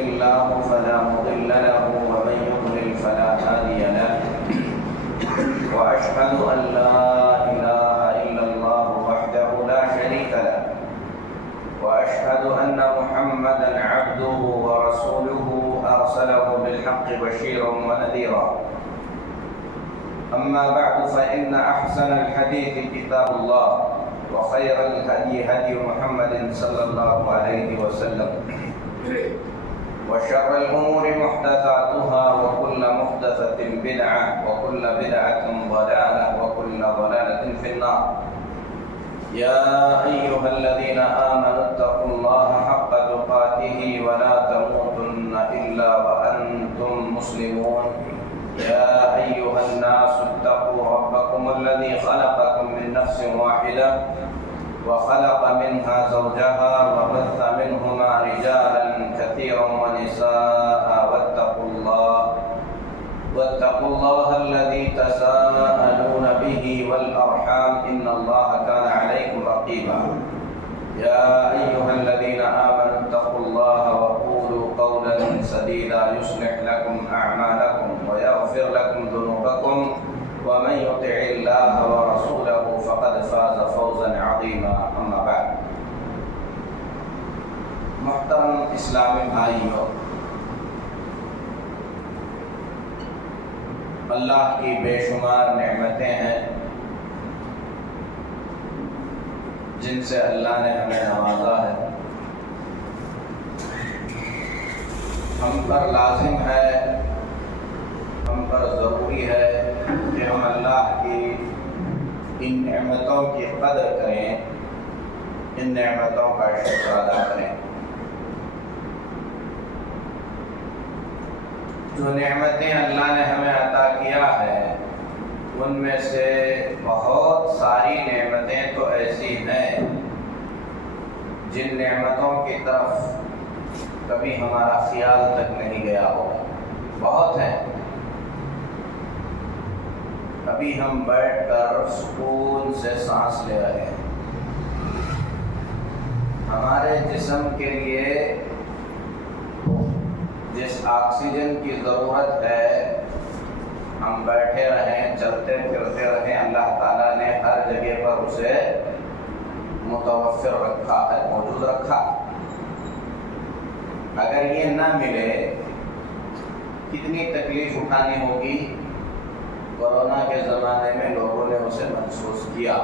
الله فلا مضل له ومن يضلل فلا هادي له وأشهد أن لا إله إلا الله وحده لا شريك له وأشهد أن محمدا عبده ورسوله أرسله بالحق بشيرا ونذيرا أما بعد فإن أحسن الحديث كتاب الله وخير الهدي هدي محمد صلى الله عليه وسلم وشر الأمور محدثاتها وكل محدثة بدعة وكل بدعة ضلالة وكل ضلالة في النار يا أيها الذين آمنوا اتقوا الله حق تقاته ولا تموتن إلا وأنتم مسلمون يا أيها الناس اتقوا ربكم الذي خلقكم من نفس واحدة وخلق منها زوجها وبث منهما رجالا كثيرا ونساء واتقوا الله الذي تساءلون به والأرحام إن الله كان عليكم رقيبا يا أيها الذين آمنوا اتقوا الله وقولوا قولا سديدا يصلح لكم أعمالكم ويغفر لكم ذنوبكم ومن يطع الله ورسوله فقد فاز فوزا عظيما اما بعد محترم اسلامی بھائیو، اللہ کی بے شمار نعمتیں ہیں جن سے اللہ نے ہمیں نوازا ہے۔ ہم پر لازم ہے، ہم پر ضروری ہے کہ ہم اللہ کی ان نعمتوں کی قدر کریں، ان نعمتوں کا شکر ادا کریں۔ جو نعمتیں اللہ نے ہمیں عطا کیا ہے ان میں سے بہت ساری نعمتیں تو ایسی ہیں جن نعمتوں کی طرف کبھی ہمارا خیال تک نہیں گیا ہوگا، بہت ہیں۔ ابھی ہم بیٹھ کر سکون سے سانس لے رہے ہیں، ہمارے جسم کے لیے جس آکسیجن کی ضرورت ہے ہم بیٹھے رہیں، چلتے پھرتے رہیں، اللہ تعالیٰ نے ہر جگہ پر اسے متوفر رکھا ہے، موجود رکھا۔ اگر یہ نہ ملے کتنی تکلیف اٹھانی ہوگی۔ کورونا کے زمانے میں لوگوں نے اسے محسوس کیا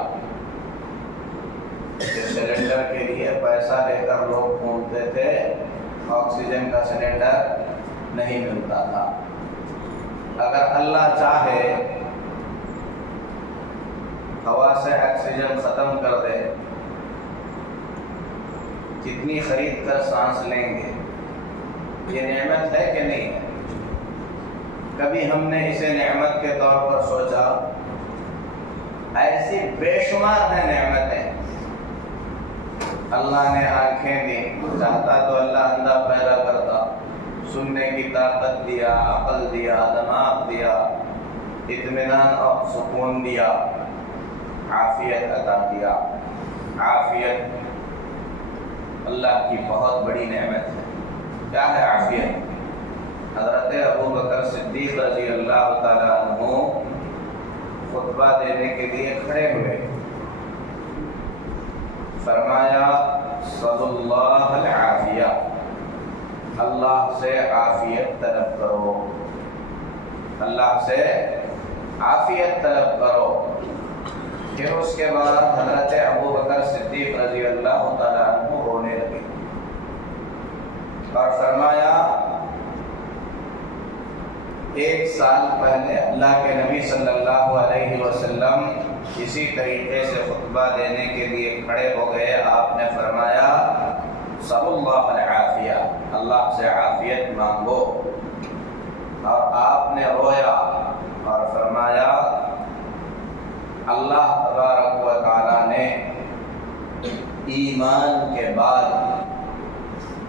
کہ سلنڈر کے لیے پیسہ لے کر لوگ گھومتے تھے، آکسیجن کا سلنڈر نہیں ملتا تھا۔ اگر اللہ چاہے ہوا سے آکسیجن ختم کر دے، کتنی خرید کر سانس لیں گے؟ یہ نعمت ہے کہ نہیں ہے؟ کبھی ہم نے اسے نعمت کے طور پر سوچا؟ ایسی بے شمار ہیں نعمتیں۔ اللہ نے آنکھیں دی، چاہتا تو اللہ اندھا پیدا کرتا، سننے کی طاقت دیا، عقل دیا، دماغ دیا، اطمینان اور سکون دیا، عافیت عطا کیا۔ عافیت اللہ کی بہت بڑی نعمت ہے۔ کیا ہے عافیت؟ حضرت ابوبکر صدیق رضی اللہ تعالیٰ عنہ خطبہ دینے کے لیے کھڑے ہوئے، فرمایا صلی اللہ العافیہ، اللہ سے عافیت طلب کرو، اللہ سے عافیت طلب کرو۔ پھر اس کے بعد حضرت ابوبکر صدیق رضی اللہ تعالیٰ عنہ رونے لگے اور فرمایا 1 سال پہلے اللہ کے نبی صلی اللہ علیہ وسلم اسی طریقے سے خطبہ دینے کے لیے کھڑے ہو گئے، آپ نے فرمایا صلی اللہ العافیہ، اللہ سے عافیت مانگو، اور آپ نے رویا اور فرمایا اللہ تبارک و تعالی نے ایمان کے بعد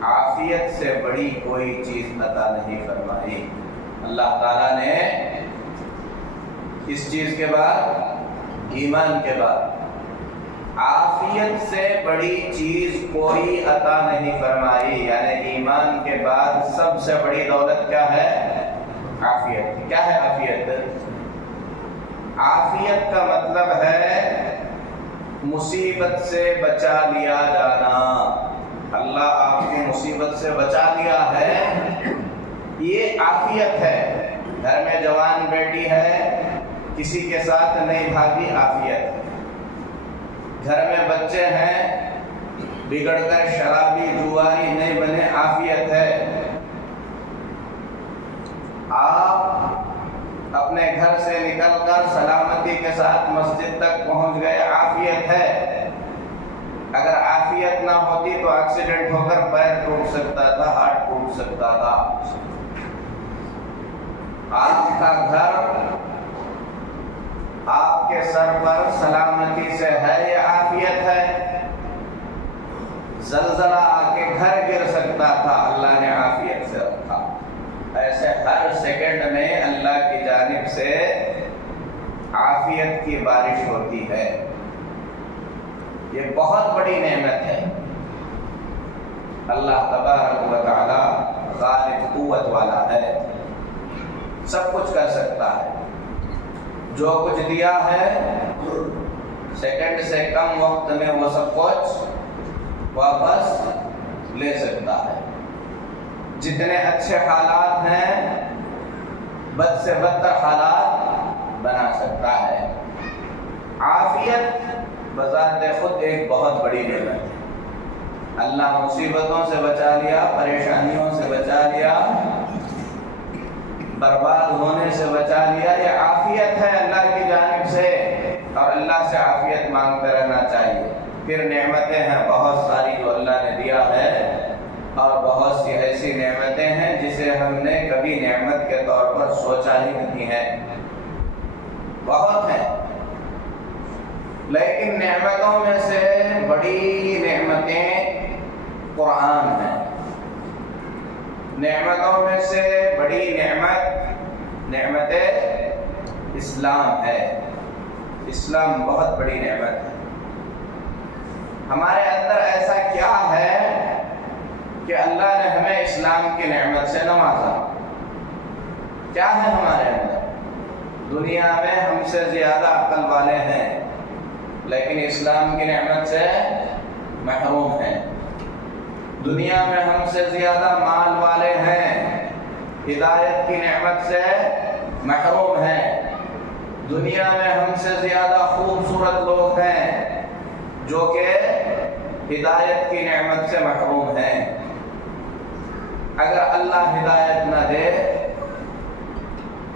عافیت سے بڑی کوئی چیز عطا نہیں فرمائی۔ اللہ تعالیٰ نے اس چیز کے بعد، ایمان کے بعد عافیت سے بڑی چیز کوئی عطا نہیں فرمائی، یعنی ایمان کے بعد سب سے بڑی دولت کیا ہے؟ عافیت۔ کیا ہے عافیت؟ عافیت کا مطلب ہے مصیبت سے بچا لیا جانا۔ اللہ آپ کو مصیبت سے بچا لیا ہے، یہ عافیت ہے۔ گھر میں جوان بیٹی ہے، کسی کے ساتھ نہیں بھاگی، عافیت۔ گھر میں بچے ہیں، بگڑ کر شرابی جواری نہیں بنے، عافیت ہے۔ آپ اپنے گھر سے نکل کر سلامتی کے ساتھ مسجد تک پہنچ گئے، عافیت ہے۔ اگر عافیت نہ ہوتی تو ایکسیڈنٹ ہو کر پیر ٹوٹ سکتا تھا، ہاتھ ٹوٹ سکتا تھا۔ آپ کا گھر آپ کے سر پر سلامتی سے ہے، یہ عافیت ہے۔ زلزلہ آ کے گھر گر سکتا تھا، اللہ نے عافیت سے رکھا۔ ایسے ہر سیکنڈ میں اللہ کی جانب سے عافیت کی بارش ہوتی ہے، یہ بہت بڑی نعمت ہے۔ اللہ تبارک و تعالی غالب قوت والا ہے، سب کچھ کر سکتا ہے۔ جو کچھ دیا ہے سیکنڈ سے کم وقت میں وہ سب کچھ واپس لے سکتا ہے۔ جتنے اچھے حالات ہیں بد سے بدتر حالات بنا سکتا ہے۔ عافیت بذات خود ایک بہت بڑی نعمت ہے۔ اللہ مصیبتوں سے بچا لیا، پریشانیوں سے بچا لیا، برباد ہونے سے بچا لیا، یہ عافیت ہے اللہ کی جانب سے، اور اللہ سے عافیت مانگتے رہنا چاہیے۔ پھر نعمتیں ہیں بہت ساری جو اللہ نے دیا ہے، اور بہت سی ایسی نعمتیں ہیں جسے ہم نے کبھی نعمت کے طور پر سوچا ہی نہیں ہے، بہت ہیں۔ لیکن نعمتوں میں سے بڑی نعمتیں قرآن ہیں۔ نعمتوں میں سے بڑی نعمت اسلام ہے۔ اسلام بہت بڑی نعمت ہے۔ ہمارے اندر ایسا کیا ہے کہ اللہ نے ہمیں اسلام کی نعمت سے نوازا؟ کیا ہے ہمارے اندر؟ دنیا میں ہم سے زیادہ عقل والے ہیں، لیکن اسلام کی نعمت سے محروم ہیں۔ دنیا میں ہم سے زیادہ مال والے ہیں، ہدایت کی نعمت سے محروم ہیں۔ دنیا میں ہم سے زیادہ خوبصورت لوگ ہیں جو کہ ہدایت کی نعمت سے محروم ہیں۔ اگر اللہ ہدایت نہ دے،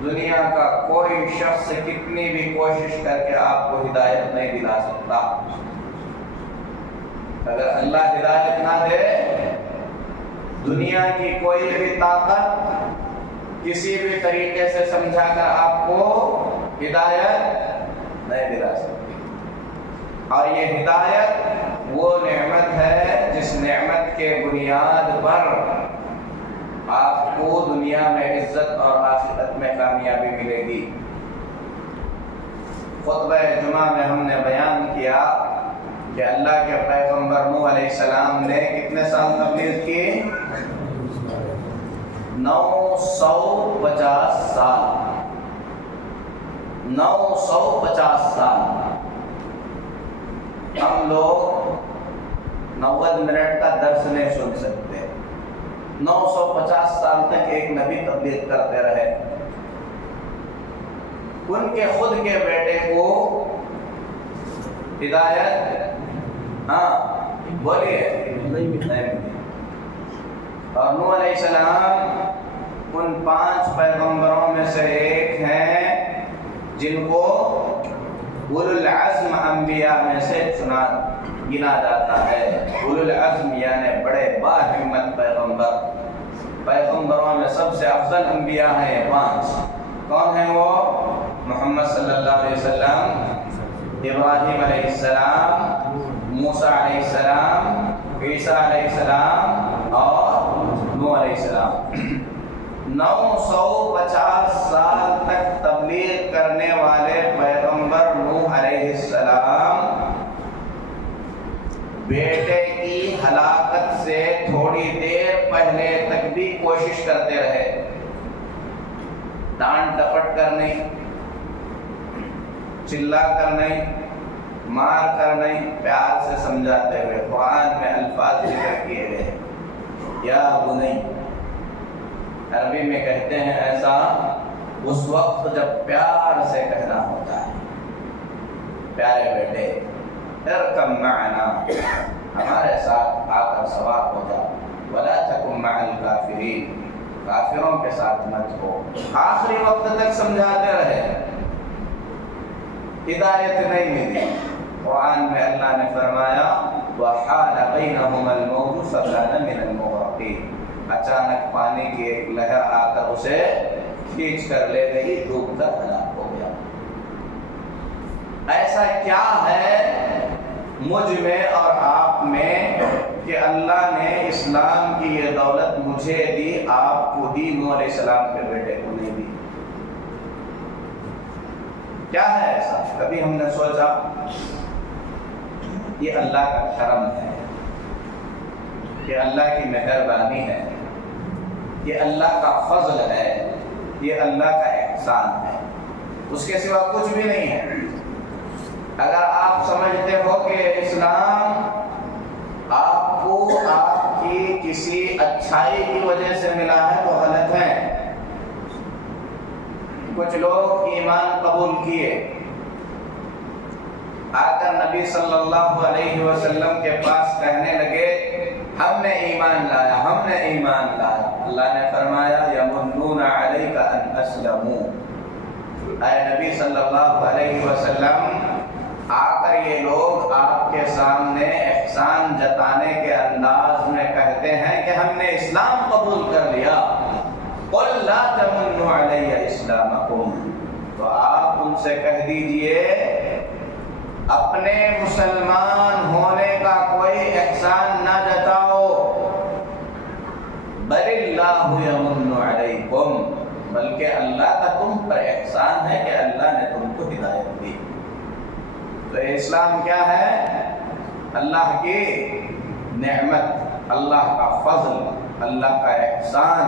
دنیا کا کوئی شخص کتنی بھی کوشش کر کے آپ کو ہدایت نہیں دلا سکتا۔ اگر اللہ ہدایت نہ دے، دنیا کی کوئی بھی طاقت کسی بھی طریقے سے سمجھا کر آپ کو ہدایت نہیں دلا سکتی۔ اور یہ ہدایت وہ نعمت ہے جس نعمت کے بنیاد پر آپ کو دنیا میں عزت اور آخرت میں کامیابی ملے گی۔ خطبہ جمعہ میں ہم نے بیان کیا کہ اللہ کے پیغمبر نوح علیہ السلام نے کتنے سال تبلیغ کی؟ 950 سال۔ 950 سال۔ ہم لوگ 90 منٹ کا درس نہیں سن سکتے، 950 سال تک ایک نبی تبلیغ کرتے رہے۔ ان کے خود کے بیٹے کو ہدایت بولیے نہیں۔ اور نوح علیہ السلام ان 5 پیغمبروں میں سے ایک ہیں جن کو اولو العزم انبیاء میں سے گنا جاتا ہے۔ اولو العزم یعنی بڑے با ہمت پیغمبر۔ پیغمبروں میں سب سے افضل انبیاء ہیں یہ 5۔ کون ہیں وہ؟ محمد صلی اللہ علیہ وسلم، ابراہیم علیہ السلام، موسیٰ علیہ السلام، عیسیٰ علیہ السلام اور نوح علیہ السلام۔ 950 سال تک تبلیغ کرنے والے پیغمبر نوح علیہ السلام بیٹے کی ہلاکت سے تھوڑی دیر پہلے تک بھی کوشش کرتے رہے، ڈانٹ ڈپٹ کر نہیں، چلا کر نہیں، مار کر نہیں، پیار سے سمجھاتے ہوئے۔ قرآن میں الفاظ ذکر کیے گئے، یا بنی، عربی میں کہتے ہیں ایسا اس وقت جب پیار سے کہنا ہوتا ہے، پیارے بیٹے ارکب معنا، ہمارے ساتھ آ کر سوار ہو جا، ولا تکن مع الکافرین، کافروں کے ساتھ مت ہو۔ آخری وقت تک سمجھاتے رہے، ہدایت نہیں ملی۔ قرآن میں اللہ نے فرمایا وحال بینہم الموج فکان من المغرقین، اچانک پانی کی ایک لہر آ کر اسے کھینچ کر لے گئی، ڈوب کر ہلاک ہو گیا۔ ایسا کیا ہے مجھ میں اور آپ میں کہ اللہ نے اسلام کی یہ دولت مجھے دی، آپ کو دی، نوح علیہ السلام کے بیٹے کو نہیں دی؟ کیا ہے ایسا؟ کبھی ہم نے سوچا؟ یہ اللہ کا کرم ہے، یہ اللہ کی مہربانی ہے، یہ اللہ کا فضل ہے، یہ اللہ کا احسان ہے، اس کے سوا کچھ بھی نہیں ہے۔ اگر آپ سمجھتے ہو کہ اسلام آپ کو آپ کی کسی اچھائی کی وجہ سے ملا ہے تو غلط ہے۔ کچھ لوگ ایمان قبول کیے، آ کر نبی صلی اللہ علیہ وسلم کے پاس کہنے لگے ہم نے ایمان لایا، ہم نے ایمان لایا۔ اللہ نے فرمایا یمنون علیک ان اسلموا، اے نبی صلی اللہ علیہ وسلم آ کر یہ لوگ آپ کے سامنے احسان جتانے کے انداز میں کہتے ہیں کہ ہم نے اسلام قبول کر لیا۔ قل لا تمنوا علی اسلامکم، تو آپ ان سے کہہ دیجئے اپنے مسلمان ہونے کا کوئی احسان نہ جتاؤ، بل اللہ یمن علیکم، بلکہ اللہ کا تم پر احسان ہے کہ اللہ نے تم کو ہدایت دی۔ تو اسلام کیا ہے؟ اللہ کی نعمت، اللہ کا فضل، اللہ کا احسان۔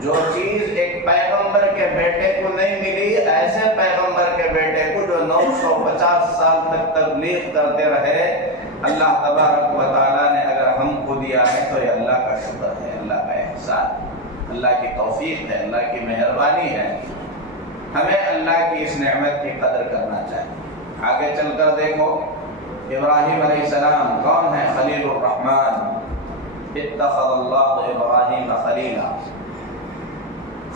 جو چیز ایک پیغمبر کے بیٹے کو نہیں ملی، ایسے پیغمبر کے بیٹے کو جو 950 سال تک تبلیغ کرتے رہے، اللہ تبارک و تعالیٰ نے اگر ہم کو دیا ہے تو یہ اللہ کا شکر ہے، اللہ کا احسان، اللہ کی توفیق ہے، اللہ کی مہربانی ہے۔ ہمیں اللہ کی اس نعمت کی قدر کرنا چاہیے۔ آگے چل کر دیکھو ابراہیم علیہ السلام کون ہے؟ خلیل الرحمن، اتخذ اللہ ابراہیم خلیلا،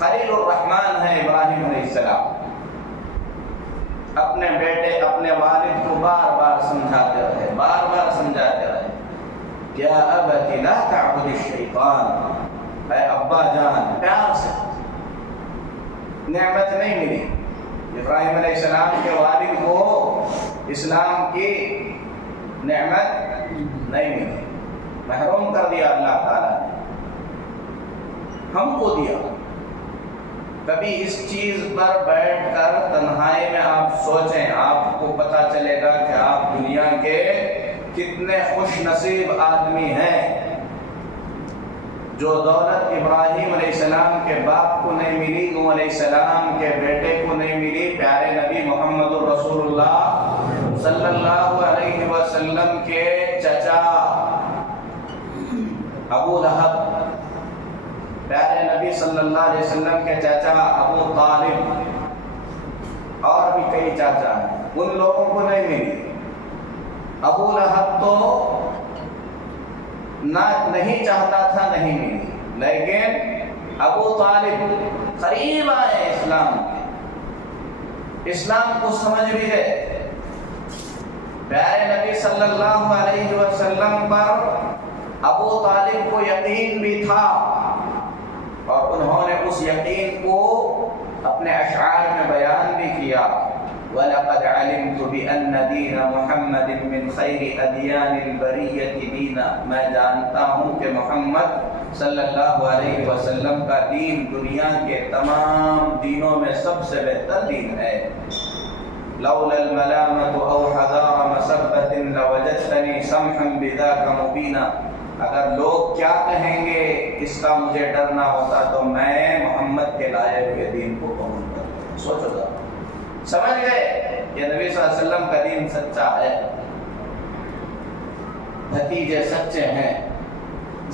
خلیل الرحمن ہے ابراہیم علیہ السلام۔ اپنے بیٹے، اپنے والد کو بار بار سمجھاتے رہے، بار بار سمجھاتے رہے، یا ابت لا تعبد الشیطان، اے ابا جان، پیار سے۔ نعمت نہیں ملی ابراہیم علیہ السلام کے والد کو، اسلام کی نعمت نہیں ملی، محروم کر دیا اللہ تعالیٰ نے۔ ہم کو دیا۔ کبھی اس چیز پر بیٹھ کر تنہائی میں آپ سوچیں، آپ کو پتہ چلے گا کہ آپ دنیا کے کتنے خوش نصیب آدمی ہیں۔ جو دولت ابراہیم علیہ السلام کے باپ کو نہیں ملی، نوح علیہ السلام کے بیٹے کو نہیں ملی، پیارے نبی محمد رسول اللہ صلی اللہ علیہ وسلم کے چچا ابو لہب، پیارے نبی صلی اللہ علیہ وسلم کے چچا ابو طالب، اور بھی کئی چاچا ہیں، ان لوگوں کو نہیں ملی۔ ابو لہب تو نہیں چاہتا تھا، نہیں ملی، لیکن ابو طالب قریب آئے اسلام کے، اسلام کو سمجھ بھی گئے۔ پیارے نبی صلی اللہ علیہ وسلم پر ابو طالب کو یقین بھی تھا، اور انہوں نے اس یقین کو اپنے اشعار میں بیان بھی کیا۔ وَلَقَدْ عَلِمْتُ بِأَنَّ دِينَ مُحَمَّدٍ مِّنْ خَيْرِ أَدْيَانِ الْبَرِيَّةِ دِينًا، میں جانتا ہوں کہ محمد صلی اللہ علیہ وسلم کا دین دنیا کے تمام دینوں میں سب سے بہتر دین ہے۔ لولا الملامة أو حذار مسبة لوجدتني سمحا بذاك مبینا. اگر لوگ کیا کہیں گے اس کا مجھے ڈر نہ ہوتا تو میں محمد کے لائے ہوئے دین کو قبول کرتا. سوچو ذرا, سمجھ گئے یہ نبی صلی اللہ علیہ وسلم کا دین سچا ہے, بھتیجے سچے ہیں,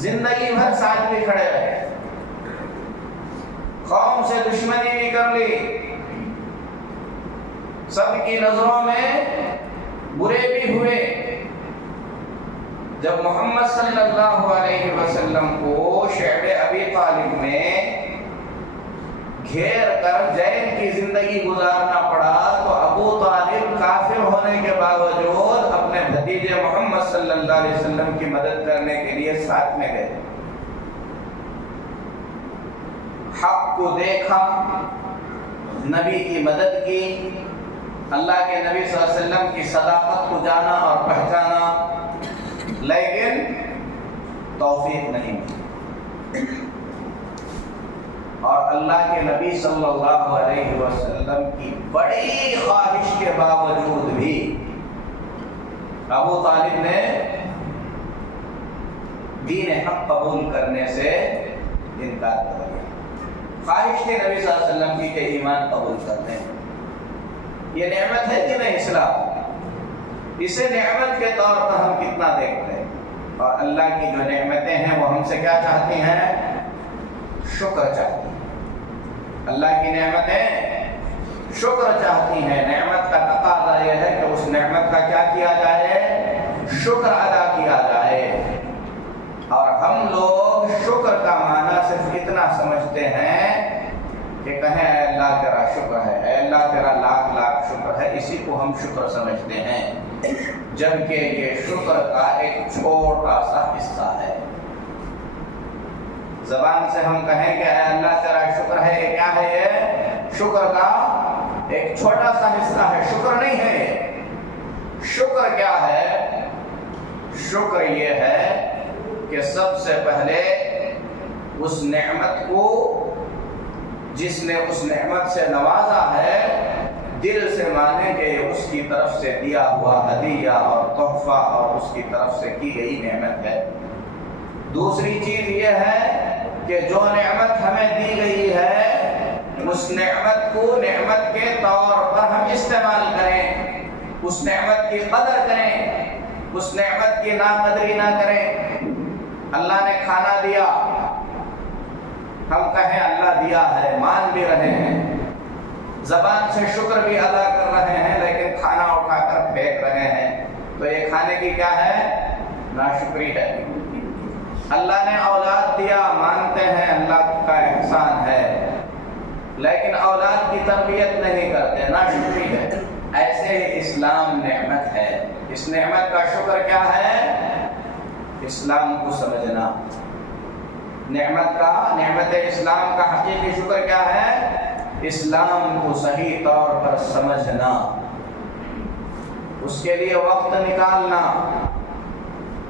زندگی بھر ساتھ بھی کھڑے رہے, قوم سے دشمنی بھی کر لی, سب کی نظروں میں برے بھی ہوئے. جب محمد صلی اللہ علیہ وسلم کو شعب ابی طالب میں گھیر کر جیل کی زندگی گزارنا پڑا تو ابو طالب کافر ہونے کے باوجود اپنے بھتیجے محمد صلی اللہ علیہ وسلم کی مدد کرنے کے لیے ساتھ میں گئے. حق کو دیکھا, نبی کی مدد کی, اللہ کے نبی صلی اللہ علیہ وسلم کی صداقت کو جانا اور پہچانا, لیکن توفیق نہیں ملی. اور اللہ کے نبی صلی اللہ علیہ وسلم کی بڑی خواہش کے باوجود بھی ابو طالب نے دین حق قبول کرنے سے انکار کر دیا. خواہش تھی نبی صلی اللہ علیہ وسلم کی کہ ایمان قبول کرتے ہیں. یہ نعمت ہے کہ نہیں اسلام؟ اسے نعمت کے طور پر ہم کتنا دیکھتے ہیں, اور اللہ کی جو نعمتیں ہیں وہ ہم سے کیا چاہتی ہیں؟ شکر چاہتی ہیں. اللہ کی نعمتیں شکر چاہتی ہیں. نعمت کا تقاضا یہ ہے کہ اس نعمت کا کیا کیا جائے؟ شکر ادا کیا جائے. اور ہم لوگ شکر کا معنی صرف اتنا سمجھتے ہیں کہ کہیں اے اللہ تیرا شکر ہے, اے اللہ تیرا لاکھ لاکھ شکر ہے, اسی کو ہم شکر سمجھتے ہیں, جبکہ یہ شکر کا ایک چھوٹا سا حصہ ہے. زبان سے ہم کہیں کہ اے اللہ تیرا شکر ہے, یہ کیا ہے؟ یہ شکر کا ایک چھوٹا سا حصہ ہے, شکر نہیں ہے. شکر کیا ہے؟ شکر یہ ہے کہ سب سے پہلے اس نعمت کو جس نے اس نعمت سے نوازا ہے دل سے مانے کہ یہ اس کی طرف سے دیا ہوا ہدیہ اور تحفہ اور اس کی طرف سے کی گئی نعمت ہے. دوسری چیز یہ ہے کہ جو نعمت ہمیں دی گئی ہے اس نعمت کو نعمت کے طور پر ہم استعمال کریں, اس نعمت کی قدر کریں, اس نعمت کی ناقدری نہ کریں. اللہ نے کھانا دیا, ہم کہیں اللہ دیا ہے, مان بھی رہے ہیں, زبان سے شکر بھی ادا کر رہے ہیں, لیکن کھانا اٹھا کر پھینک رہے ہیں, تو یہ کھانے کی کیا ہے؟ ناشکری ہے. اللہ نے اولاد دیا, مانتے ہیں اللہ کا احسان ہے, لیکن اولاد کی تربیت نہیں کرتے, ناشکری ہے. ایسے ہی اسلام نعمت ہے. اس نعمت کا شکر کیا ہے؟ اسلام کو سمجھنا. نعمت اسلام کا حقیقی شکر کیا ہے؟ اسلام کو صحیح طور پر سمجھنا, اس کے لیے وقت نکالنا,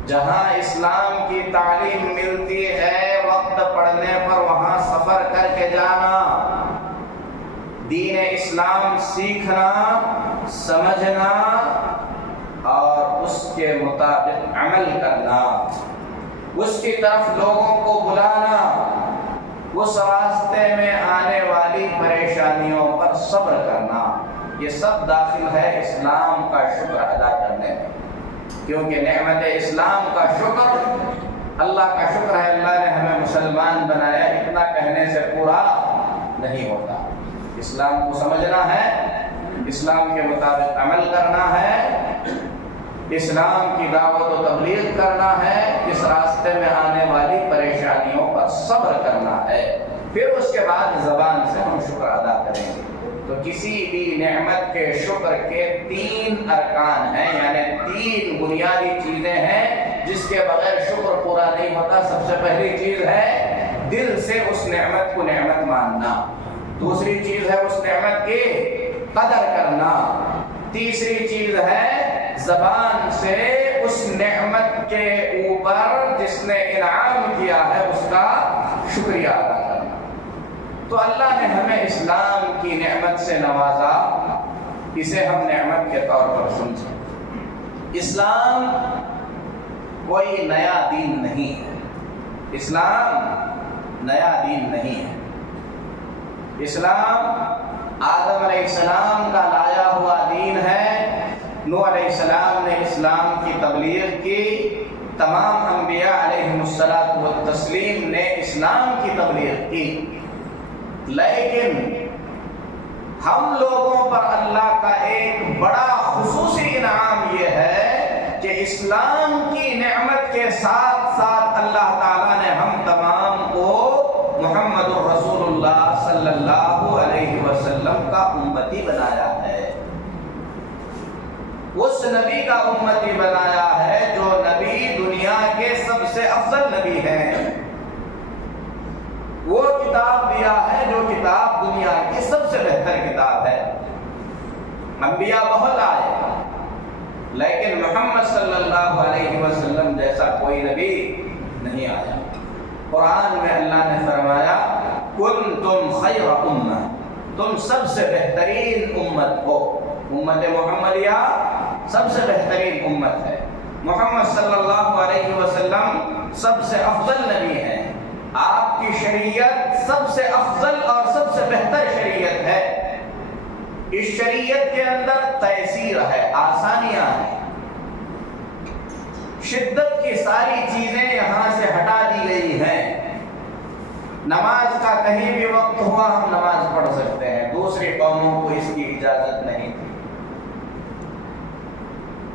جہاں اسلام کی تعلیم ملتی ہے وقت پڑھنے پر وہاں سفر کر کے جانا, دین اسلام سیکھنا, سمجھنا اور اس کے مطابق عمل کرنا, اس کی طرف لوگوں کو بلانا, اس راستے میں آنے والی پریشانیوں پر صبر کرنا, یہ سب داخل ہے اسلام کا شکر ادا کرنے میں. کیونکہ نعمت اسلام کا شکر اللہ کا شکر ہے, اللہ نے ہمیں مسلمان بنایا, اتنا کہنے سے پورا نہیں ہوتا. اسلام کو سمجھنا ہے, اسلام کے مطابق عمل کرنا ہے, اسلام کی دعوت و تبلیغ کرنا ہے, اس راستے میں آنے والی پریشانیوں پر صبر کرنا ہے, پھر اس کے بعد زبان سے ہم شکر ادا کریں گے. تو کسی بھی نعمت کے شکر کے 3 ارکان ہیں, یعنی 3 بنیادی چیزیں ہیں جس کے بغیر شکر پورا نہیں ہوتا. سب سے پہلی چیز ہے دل سے اس نعمت کو نعمت ماننا, دوسری چیز ہے اس نعمت کی قدر کرنا, تیسری چیز ہے زبان سے اس نعمت کے اوپر جس نے انعام کیا ہے اس کا شکریہ ادا کرنا. تو اللہ نے ہمیں اسلام کی نعمت سے نوازا, اسے ہم نعمت کے طور پر سمجھیں۔ اسلام کوئی نیا دین نہیں ہے، اسلام نیا دین نہیں ہے۔ اسلام آدم علیہ السلام کا لایا ہوا دین ہے۔ نوح علیہ السلام نے اسلام کی تبلیغ کی، تمام انبیاء علیہم الصلاۃ والتسلیم نے اسلام کی تبلیغ کی، لیکن ہم لوگوں پر اللہ کا ایک بڑا خصوصی انعام یہ ہے کہ اسلام کی نعمت کے ساتھ ساتھ اللہ تعالیٰ نے ہم تمام کو محمد رسول اللہ صلی اللہ علیہ وسلم کا امتی بنایا ہے، اس نبی کا امتی بنایا ہے جو نبی دنیا کے سب سے افضل نبی ہیں، وہ کتاب دیا ہے جو کتاب دنیا کی سب سے بہتر کتاب ہے۔ انبیاء بہت آئے لیکن محمد صلی اللہ علیہ وسلم جیسا کوئی نبی نہیں آیا۔ قرآن میں اللہ نے فرمایا کنتم خیر امہ، تم سب سے بہترین امت ہو۔ امت محمدیہ سب سے بہترین امت ہے۔ محمد صلی اللہ علیہ وسلم سب سے افضل نبی ہیں، آپ کی شریعت سب سے افضل اور سب سے بہتر شریعت ہے۔ اس شریعت کے اندر تیسیر ہے، آسانیاں ہیں، شدت کی ساری چیزیں یہاں سے ہٹا دی گئی ہیں۔ نماز کا کہیں بھی وقت ہوا ہم نماز پڑھ سکتے ہیں، دوسری قوموں کو اس کی اجازت نہیں تھی۔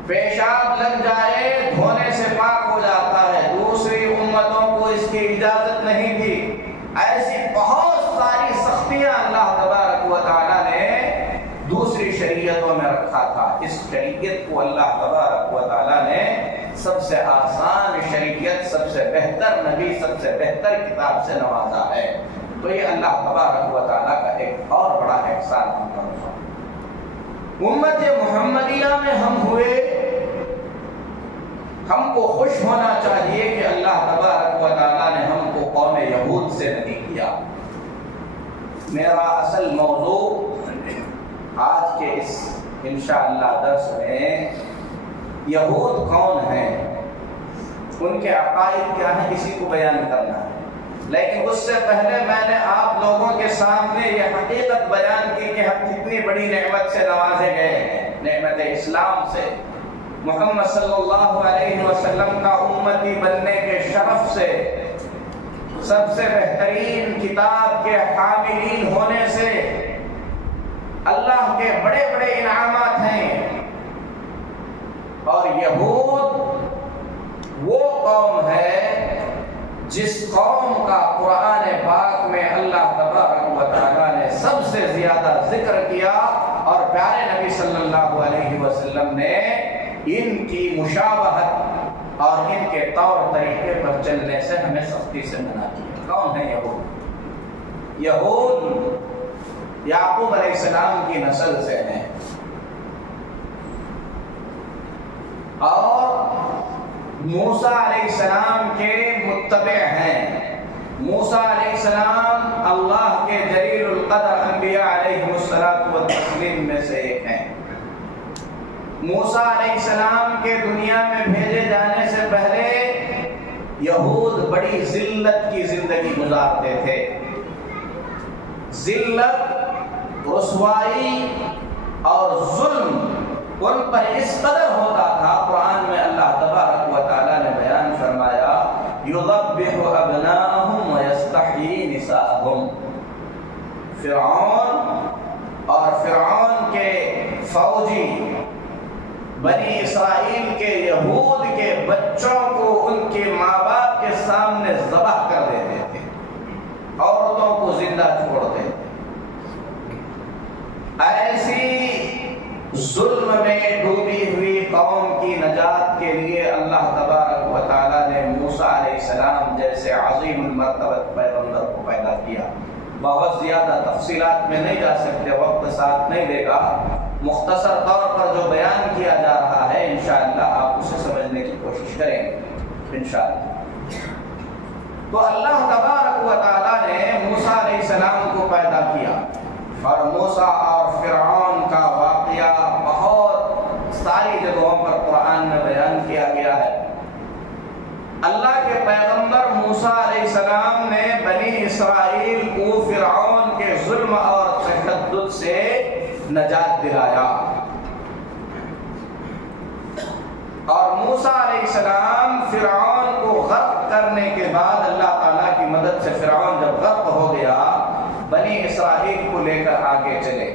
پیشاب لگ جائے دھونے سے پاک ہو جاتا ہے، دوسری امتوں کو اس کی اجازت نہیں تھی۔ ایسی بہت ساری سختیاں اللہ تبارک و تعالیٰ نے دوسری شریعتوں میں رکھا تھا، اس شریعت کو اللہ تبارک و تعالیٰ نے سب سے آسان شریعت، سب سے بہتر نبی، سب سے بہتر کتاب سے نوازا ہے۔ تو یہ اللہ تبارک و تعالیٰ کا ایک اور بڑا احسان ہم پر ہوا۔ امت محمدیہ میں ہم ہوئے، ہم کو خوش ہونا چاہیے کہ اللہ تبارک و تعالیٰ نے ہم کو قوم یہود سے نہیں کیا۔ میرا اصل موضوع آج کے اس انشاءاللہ درس میں یہود کون ہیں، ان کے عقائد کیا ہیں، اسی کو بیان کرنا ہے۔ لیکن اس سے پہلے میں نے آپ لوگوں کے سامنے یہ حقیقت بیان کی کہ ہم کتنی بڑی نعمت سے نوازے گئے ہیں، نعمت اسلام سے، محمد صلی اللہ علیہ وسلم کا امتی بننے کے شرف سے، سب سے بہترین کتاب کے حاملین ہونے سے اللہ کے بڑے بڑے انعامات ہیں۔ اور یہود وہ قوم ہے جس قوم کا قرآن پاک میں اللہ تبارک و تعالیٰ نے سب سے زیادہ ذکر کیا، اور پیارے نبی صلی اللہ علیہ وسلم نے ان کی مشابہت اور ان کے طور طریقے پر چلنے سے ہمیں سختی سے منع کیا۔ کون ہے یہود؟ یہود یعقوب علیہ السلام کی نسل سے ہیں، اور موسیٰ علیہ السلام کے متبع ہیں۔ موسیٰ علیہ السلام اللہ کے جلیل القدر انبیاء علیہ السلام میں سے ایک ہیں۔ موسیٰ علیہ السلام کے دنیا میں بھیجے جانے سے پہلے یہود بڑی ذلت کی زندگی گزارتے تھے۔ ذلت، رسوائی اور ظلم ان پر اس قدر ہوتا تھا، قرآن میں اللہ تبارک و تعالیٰ نے بیان فرمایا یذبح ابناءہم ویستحیی نساءہم۔ فرعون اور فرعون کے فوجی بنی اسرائیل کے یہود کے بچوں کو ان کے ماں باپ کے سامنے ذبح کر دیتے تھے، عورتوں کو زندہ چھوڑتے تھے۔ ایسی ظلم میں ڈوبی ہوئی قوم کی نجات کے لیے اللہ تبارک و تعالیٰ نے موسیٰ علیہ السلام جیسے عظیم المرتبت پیغمبر کو پیدا کیا۔ بہت زیادہ تفصیلات میں نہیں جا سکتے، وقت ساتھ نہیں دے گا۔ مختصر طور پر جو بیان کیا جا رہا ہے انشاءاللہ آپ اسے سمجھنے کی کوشش کریں گے انشاءاللہ۔ تو اللہ تبارک و تعالیٰ نے موسیٰ علیہ السلام کو پیدا کیا، اور موسیٰ اور فرعون کا واقعہ بہت ساری جگہوں پر قرآن میں بیان کیا گیا ہے۔ اللہ کے پیغمبر موسیٰ علیہ السلام نے بنی اسرائیل کو فرعون کے ظلم اور تشدد سے نجات دلایا، اور موسیٰ علیہ السلام فرعون کو غرق کرنے کے بعد اللہ تعالیٰ کی مدد سے فرعون جب غرق ہو گیا، بنی اسرائیل کو لے کر آگے چلے۔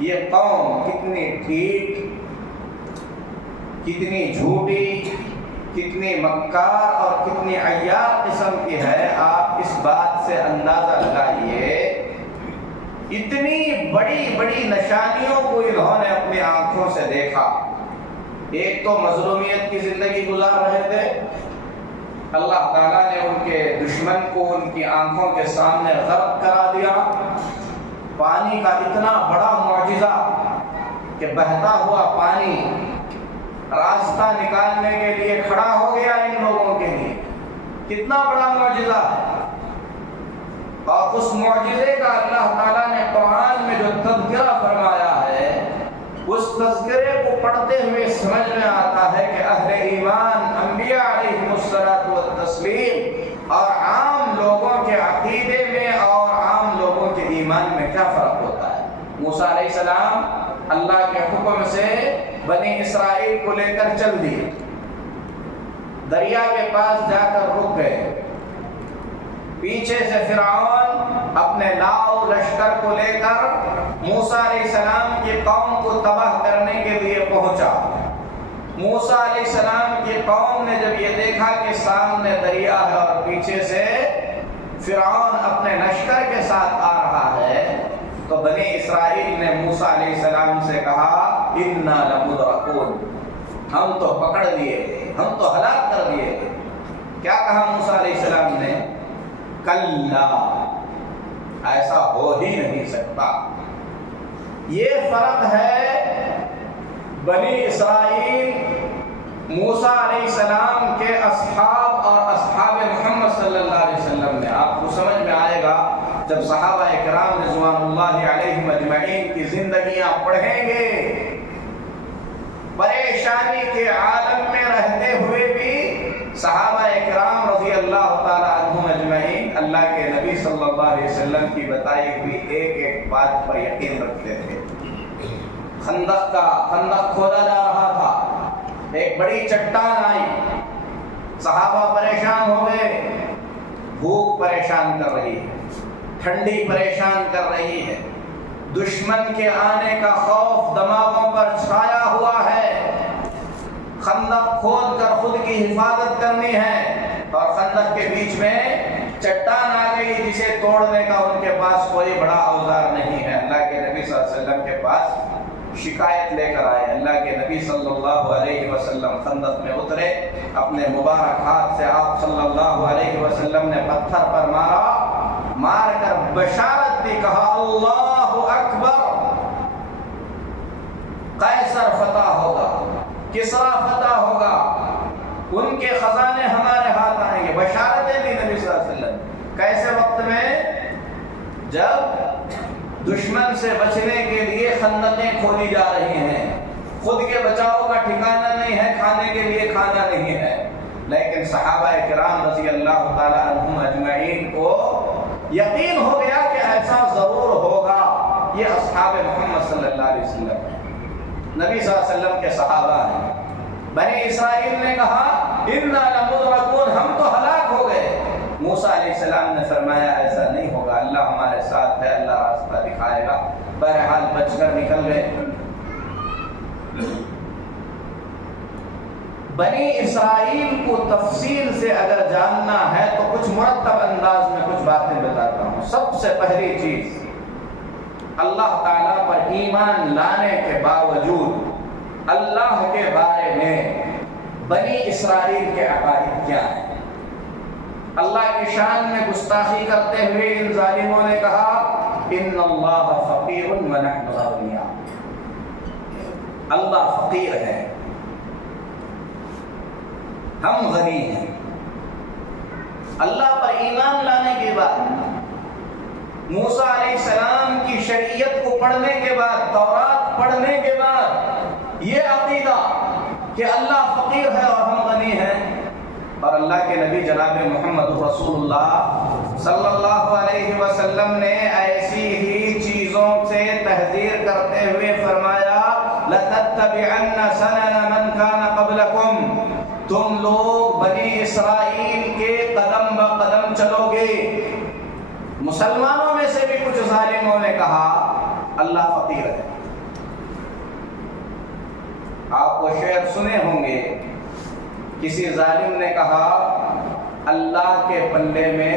یہ قوم کتنی ٹھیک، کتنی جھوٹی، کتنی مکار اور کتنی عیار قسم کی ہے، آپ اس بات سے اندازہ لگائیے۔ اتنی بڑی بڑی نشانیوں کو انہوں نے اپنی آنکھوں سے دیکھا۔ ایک تو مظلومیت کی زندگی گزار رہے تھے، اللہ تعالیٰ نے ان کے دشمن کو ان کی آنکھوں کے سامنے غرق کرا دیا۔ پانی کا اتنا بڑا معجزہ کہ بہتا ہوا پانی راستہ نکالنے کے لیے کھڑا ہو گیا ان لوگوں کے لیے، کتنا بڑا معجزہ ہے۔ اور اس معجزے کا اللہ تعالیٰ نے قرآن میں جو تذکرہ فرمایا ہے، اس تذکرے کو پڑھتے ہوئے سمجھ میں آتا ہے کہ اہل ایمان، انبیاء علیہم الصلاۃ والتسلیم اور عام لوگوں کے عقیدے میں اور عام لوگوں کے ایمان میں کیا فرق ہوتا ہے۔ موسیٰ علیہ السلام اللہ کے حکم سے بنی اسرائیل کو لے کر چل دیے، دریا کے پاس جا کر رک گئے۔ پیچھے سے فرعون اپنے لاؤ لشکر کو لے کر موسیٰ علیہ السلام کی قوم کو تباہ کرنے کے لیے پہنچا۔ موسیٰ علیہ السلام کی قوم نے جب یہ دیکھا کہ سامنے دریا ہے اور پیچھے سے فرعون اپنے لشکر کے ساتھ آ رہا ہے، تو بنی اسرائیل نے موسیٰ علیہ السلام سے کہا اِنَّا لَمُدْرَكُونَ، ہم تو پکڑ لیے، ہم تو ہلاک کر دیے۔ کیا کہا موسیٰ علیہ السلام نے؟ کلا، ایسا ہو ہی نہیں سکتا۔ یہ فرق ہے بنی اسرائیل، موسیٰ علیہ السلام کے اصحاب اور اصحاب محمد صلی اللہ علیہ وسلم میں۔ آپ کو سمجھ میں آئے گا جب صحابہ کرام رضوان اللہ علیہم اجمعین کی زندگیاں پڑھیں گے۔ پریشانی کے عالم میں رہتے ہوئے بھی صحابہ کرام رضی اللہ تعالی عنہم اجمعین اللہ کے نبی صلی اللہ علیہ وسلم کی بتائی ہوئی ایک ایک بات پر یقین رکھتے تھے۔ خندق کھودا جا رہا تھا، ایک بڑی چٹان آئی، صحابہ پریشان ہو گئے، بھوک پریشان کر رہی ہے، ٹھنڈی پریشان کر رہی ہے، دشمن کے آنے کا خوف دماغوں پر چھایا ہوا ہے، خندق کھود کر خود کی حفاظت کرنی ہے، اور خندق کے بیچ میں چٹان آ گئی جسے توڑنے کا ان کے پاس کوئی بڑا اوزار نہیں ہے۔ اللہ کے نبی صلی اللہ علیہ وسلم کے پاس شکایت لے کر آئے۔ اللہ کے نبی صلی اللہ علیہ وسلم خندق میں اترے، اپنے مبارک ہاتھ سے آپ صلی اللہ علیہ وسلم نے پتھر پر مار کر بشارت دی، کہا اللہ اکبر، قیصر فتح ہوگا، کسریٰ فتح ہوگا، ان کے خزانے ہمارے ہاتھ آئیں گے۔ بشارتیں دی نبی صلی اللہ علیہ وسلم۔ کیسے وقت میں؟ جب دشمن سے بچنے کے لیے خندقیں کھولی جا رہی ہیں، خود کے بچاؤ کا ٹھکانہ نہیں ہے، کھانے کے لیے کھانا نہیں ہے، لیکن صحابہ کرام رضی اللہ تعالی عنہم اجمعین کو یقین ہو گیا کہ ایسا ضرور ہوگا۔ یہ اصحاب محمد صلی اللہ علیہ وسلم نبی صلی اللہ علیہ وسلم کے صحابہ ہیں۔ بنی اسرائیل نے کہا اِنَّا لَمُدْرَكُونَ، ہم تو ہلاک ہو گئے۔ موسیٰ علیہ السلام نے فرمایا ایسا نہیں ہوگا، اللہ ہمارے ساتھ ہے، اللہ راستہ دکھائے گا۔ بہرحال بچ کر نکل گئے۔ بنی اسرائیل کو تفصیل سے اگر جاننا ہے تو کچھ مرتب انداز میں کچھ باتیں بتاتا ہوں۔ سب سے پہلی چیز، اللہ تعالیٰ پر ایمان لانے کے باوجود اللہ کے بارے میں بنی اسرائیل کے عقائد کیا ہیں؟ اللہ کی شان میں گستاخی کرتے ہوئے ان ظالموں نے کہا ان اللہ فقیر ونحن اغنیاء، اللہ فقیر ہے، ہم غنی ہیں۔ اللہ پر ایمان لانے کے بعد موسیٰ علیہ السلام کی شریعت کو پڑھنے کے بعد، تورات پڑھنے کے بعد یہ عقیدہ کہ اللہ فقیر ہے اور ہم غنی ہیں، اور اللہ کے نبی جناب محمد رسول اللہ صلی اللہ علیہ وسلم نے ایسی ہی چیزوں سے تحذیر کرتے ہوئے فرمایا لَتَتَّبِعَنَّ سَنَنَ مَنْ كَانَ قَبْلَكُمْ، تم لوگ بنی اسرائیل کے قدم بقدم چلو گے۔ مسلمانوں میں سے بھی کچھ ظالموں نے کہا اللہ فقیر ہے۔ آپ کو شعر سنے ہوں گے، کسی ظالم نے کہا اللہ کے پلے میں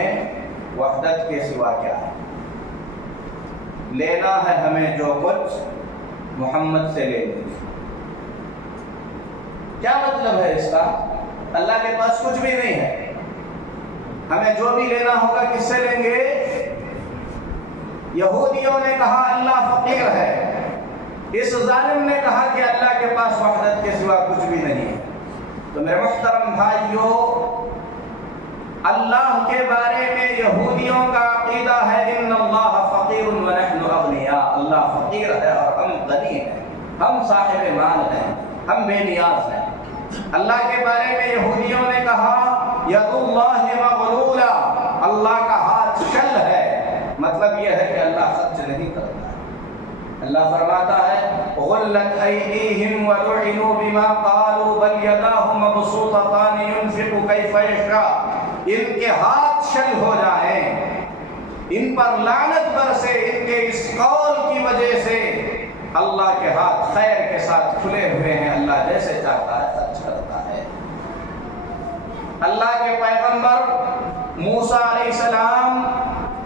وحدت کے سوا کیا ہے، لینا ہے ہمیں جو کچھ محمد سے لے لیں۔ کیا مطلب ہے اس کا؟ اللہ کے پاس کچھ بھی نہیں ہے، ہمیں جو بھی لینا ہوگا کس سے لیں گے؟ یہودیوں نے کہا اللہ فقیر ہے، اس ظالم نے کہا کہ اللہ کے پاس وحدت کے سوا کچھ بھی نہیں ہے۔ تو میرے محترم بھائیو، اللہ کے بارے میں یہودیوں کا عقیدہ ہے ان اللہ فقیر ونحن اغنیاء، اللہ فقیر ہے اور ہم غنی ہیں، ہم صاحب مال ہیں، ہم بے نیاز ہیں۔ اللہ کے بارے میں یہودیوں نے کہا ید اللہ مغلولہ، اللہ کا ہاتھ شل ہے، مطلب یہ ہے کہ اللہ خرچ نہیں کرتا۔ اللہ فرماتا ہے غلت ایدیہم ولعنوا بما قالوا بل یداہ مبسوطتان ينفق کیف یشاء، ان کے ہاتھ شل ہو جائیں، ان پر لعنت برسے ان کے اس قول کی وجہ سے۔ اللہ کے ہاتھ خیر کے ساتھ کھلے ہوئے ہیں، اللہ جیسے چاہتا ہے خرچ کرتا ہے۔ اللہ کے پیغمبر موسیٰ علیہ السلام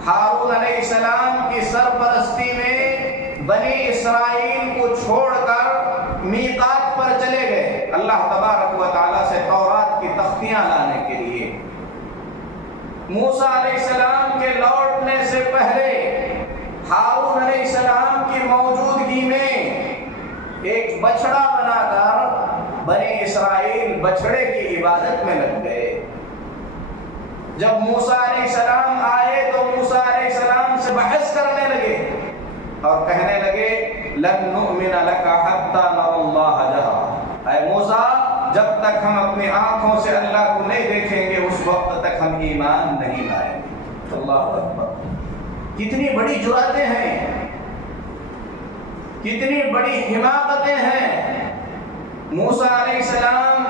ہارون علیہ السلام کی سرپرستی میں بنی اسرائیل کو چھوڑ کر میقات پر چلے گئے اللہ تبارک و تعالیٰ سے تورات کی تختیاں لانے کے لیے۔ موسیٰ علیہ السلام کے لوٹنے سے پہلے ہارون علیہ السلام کی موجودگی میں ایک بچڑا بنا کر بنی اسرائیل بچڑے کی عبادت میں لگ گئے۔ جب موسیٰ علیہ السلام آئے تو موسیٰ علیہ السلام سے بحث کرنے لگے اور کہنے لگے لن نؤمن لک حتی نر اللہ جہرا، اے موسیٰ جب تک ہم اپنی آنکھوں سے اللہ کو نہیں دیکھیں گے اس وقت تک ہم ایمان نہیں لائیں گے۔ اللہ اکبر، کتنی بڑی جرأتیں ہیں، کتنی بڑی حماقتیں ہیں۔ موسیٰ علیہ السلام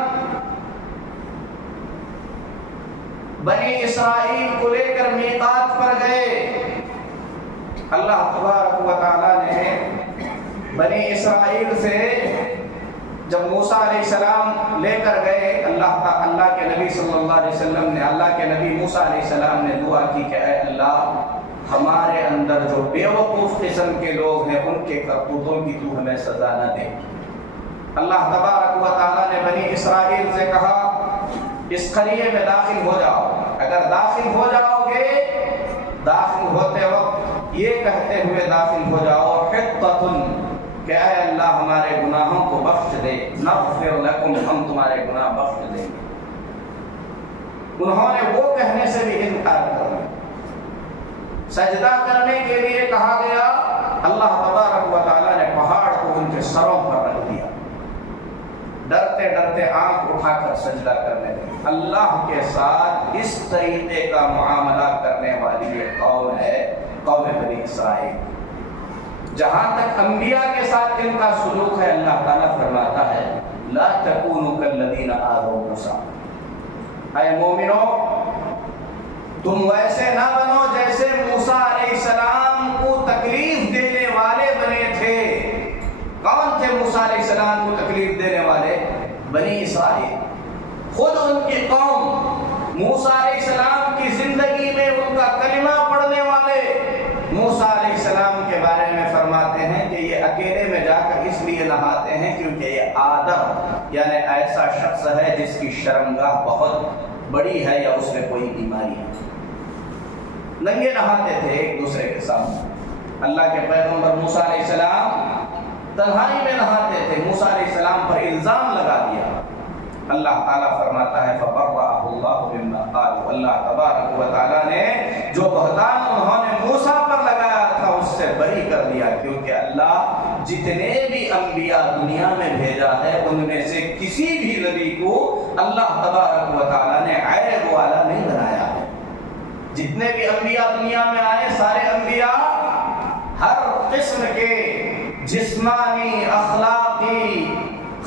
بنی اسرائیل کو لے کر میقات پر گئے۔ اللہ تبارک و تعالیٰ نے بنی اسرائیل سے جب موسیٰ علیہ السلام لے کر گئے، اللہ کے نبی صلی اللہ علیہ وسلم نے، اللہ کے نبی موسیٰ علیہ السلام نے دعا کی کہ اے اللہ ہمارے اندر جو بے وقوف قسم کے لوگ ہیں ان کے کرتوتوں کی تو ہمیں سزا نہ دے۔ اللہ تبارک و تعالیٰ نے بنی اسرائیل سے کہا اس قریے میں داخل ہو جاؤ، اگر داخل ہو جاؤ گے داخل ہوتے وقت یہ کہتے ہوئے داخل ہو جاؤ حطۃ، کہ اے اللہ ہمارے گناہوں کو بخش دے، نغفر لکم، ہم تمہارے گناہ بخش دیں گے۔ انہوں نے وہ کہنے سے بھی انکار کر دیا۔ سجدہ کرنے کے لیے کہا گیا، اللہ تبارک و تعالیٰ نے پہاڑ کو ان کے سروں پر رکھ دیا، ڈرتے ڈرتے آنکھ اٹھا کر سجدہ کرنے لگے۔ اللہ کے ساتھ اس طریقے کا معاملہ کرنے والی یہ قوم ہے، قوم بنی اسرائیل۔ جہاں تک انبیاء کے ساتھ ان کا سلوک ہے، اللہ تعالیٰ فرماتا ہے لا تکونوا کالذین آذوا موسیٰ، اے مومنو تم ویسے نہ بنو جیسے موسیٰ علیہ السلام کو تکلیف دینے والے بنے تھے۔ کون تھے موسیٰ علیہ السلام کو تکلیف دینے والے؟ بنی اسرائیل۔ خود ان کی قوم موسیٰ علیہ السلام کی زندگی میں ان کا کلمہ پڑھنے والے موسیٰ علیہ السلام کے بارے میں فرماتے ہیں کہ یہ اکیلے میں جا کر اس لیے نہاتے ہیں کیونکہ یہ آدم یعنی ایسا شخص ہے جس کی شرمگاہ بہت بڑی ہے یا اس میں کوئی بیماری ہے۔ ننگے نہاتے تھے ایک دوسرے کے سامنے۔ اللہ کے پیغمبر موسیٰ علیہ السلام تنہائی میں نہاتے تھے۔ موسیٰ علیہ السلام پر الزام لگا دیا اللہ تعالیٰ فرماتا ہے فَبَرَّأَهُ اللَّهُ مِمَّا قَالُوا، اللہ تبارک و تعالیٰ نے جو بہتان انہوں نے موسیٰ پر لگایا تھا اس سے بری کر دیا، کیونکہ اللہ جتنے بھی انبیاء دنیا میں بھیجا ہے ان میں سے کسی بھی نبی کو اللہ تبارک و تعالیٰ نے عیب والا نہیں بنایا ہے۔ جتنے بھی انبیاء دنیا میں آئے سارے انبیاء ہر قسم کے جسمانی، اخلاقی،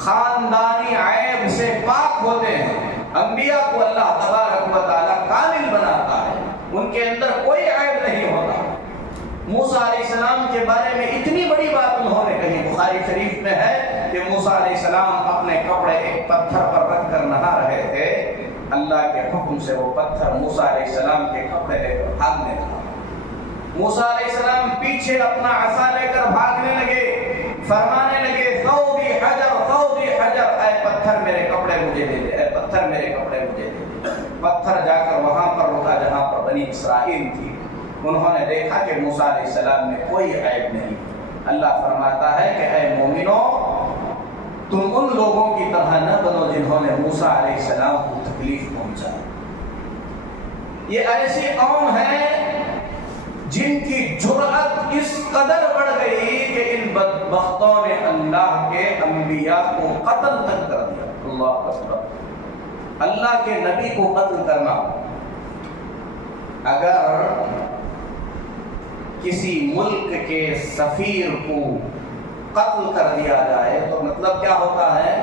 خاندانی عیب سے پاک ہوتے ہیں۔ انبیاء کو اللہ تبارک و تعالیٰ کامل بناتا ہے، ان کے اندر کوئی عیب نہیں ہوتا۔ موسیٰ علیہ السلام کے بارے میں اتنی بڑی بات انہوں نے کہی، بخاری شریف میں ہے کہ موسیٰ علیہ السلام اپنے کپڑے ایک پتھر پر رکھ کر نہا رہے تھے، اللہ کے حکم سے وہ پتھر موسیٰ علیہ السلام کے کپڑے لے کر بھاگنے لگا۔ موسیٰ علیہ السلام پیچھے اپنا عصا لے کر بھاگنے لگے، فرمانے لگے ثوبی حجر ثوبی حجر، اے پتھر میرے کپڑے مجھے دے دے، اے پتھر میرے کپڑے مجھے دے دے۔ پتھر جا کر وہاں پر رکا جہاں پر بنی اسرائیل تھی، انہوں نے دیکھا کہ موسیٰ علیہ السلام میں کوئی عیب نہیں۔ اللہ فرماتا ہے کہ اے مومنو، تم ان لوگوں کی طرح نہ بنو جنہوں نے موسیٰ علیہ السلام کو تکلیف پہنچائی۔ یہ ایسی قوم ہے جن کی جرأت اس قدر بڑھ گئی کہ ان بدبختوں نے اللہ کے انبیاء کو قتل تک کر دیا۔ اللہ اکبر، اللہ کے نبی کو قتل کرنا۔ اگر کسی ملک کے سفیر کو قتل کر دیا جائے تو مطلب کیا ہوتا ہے؟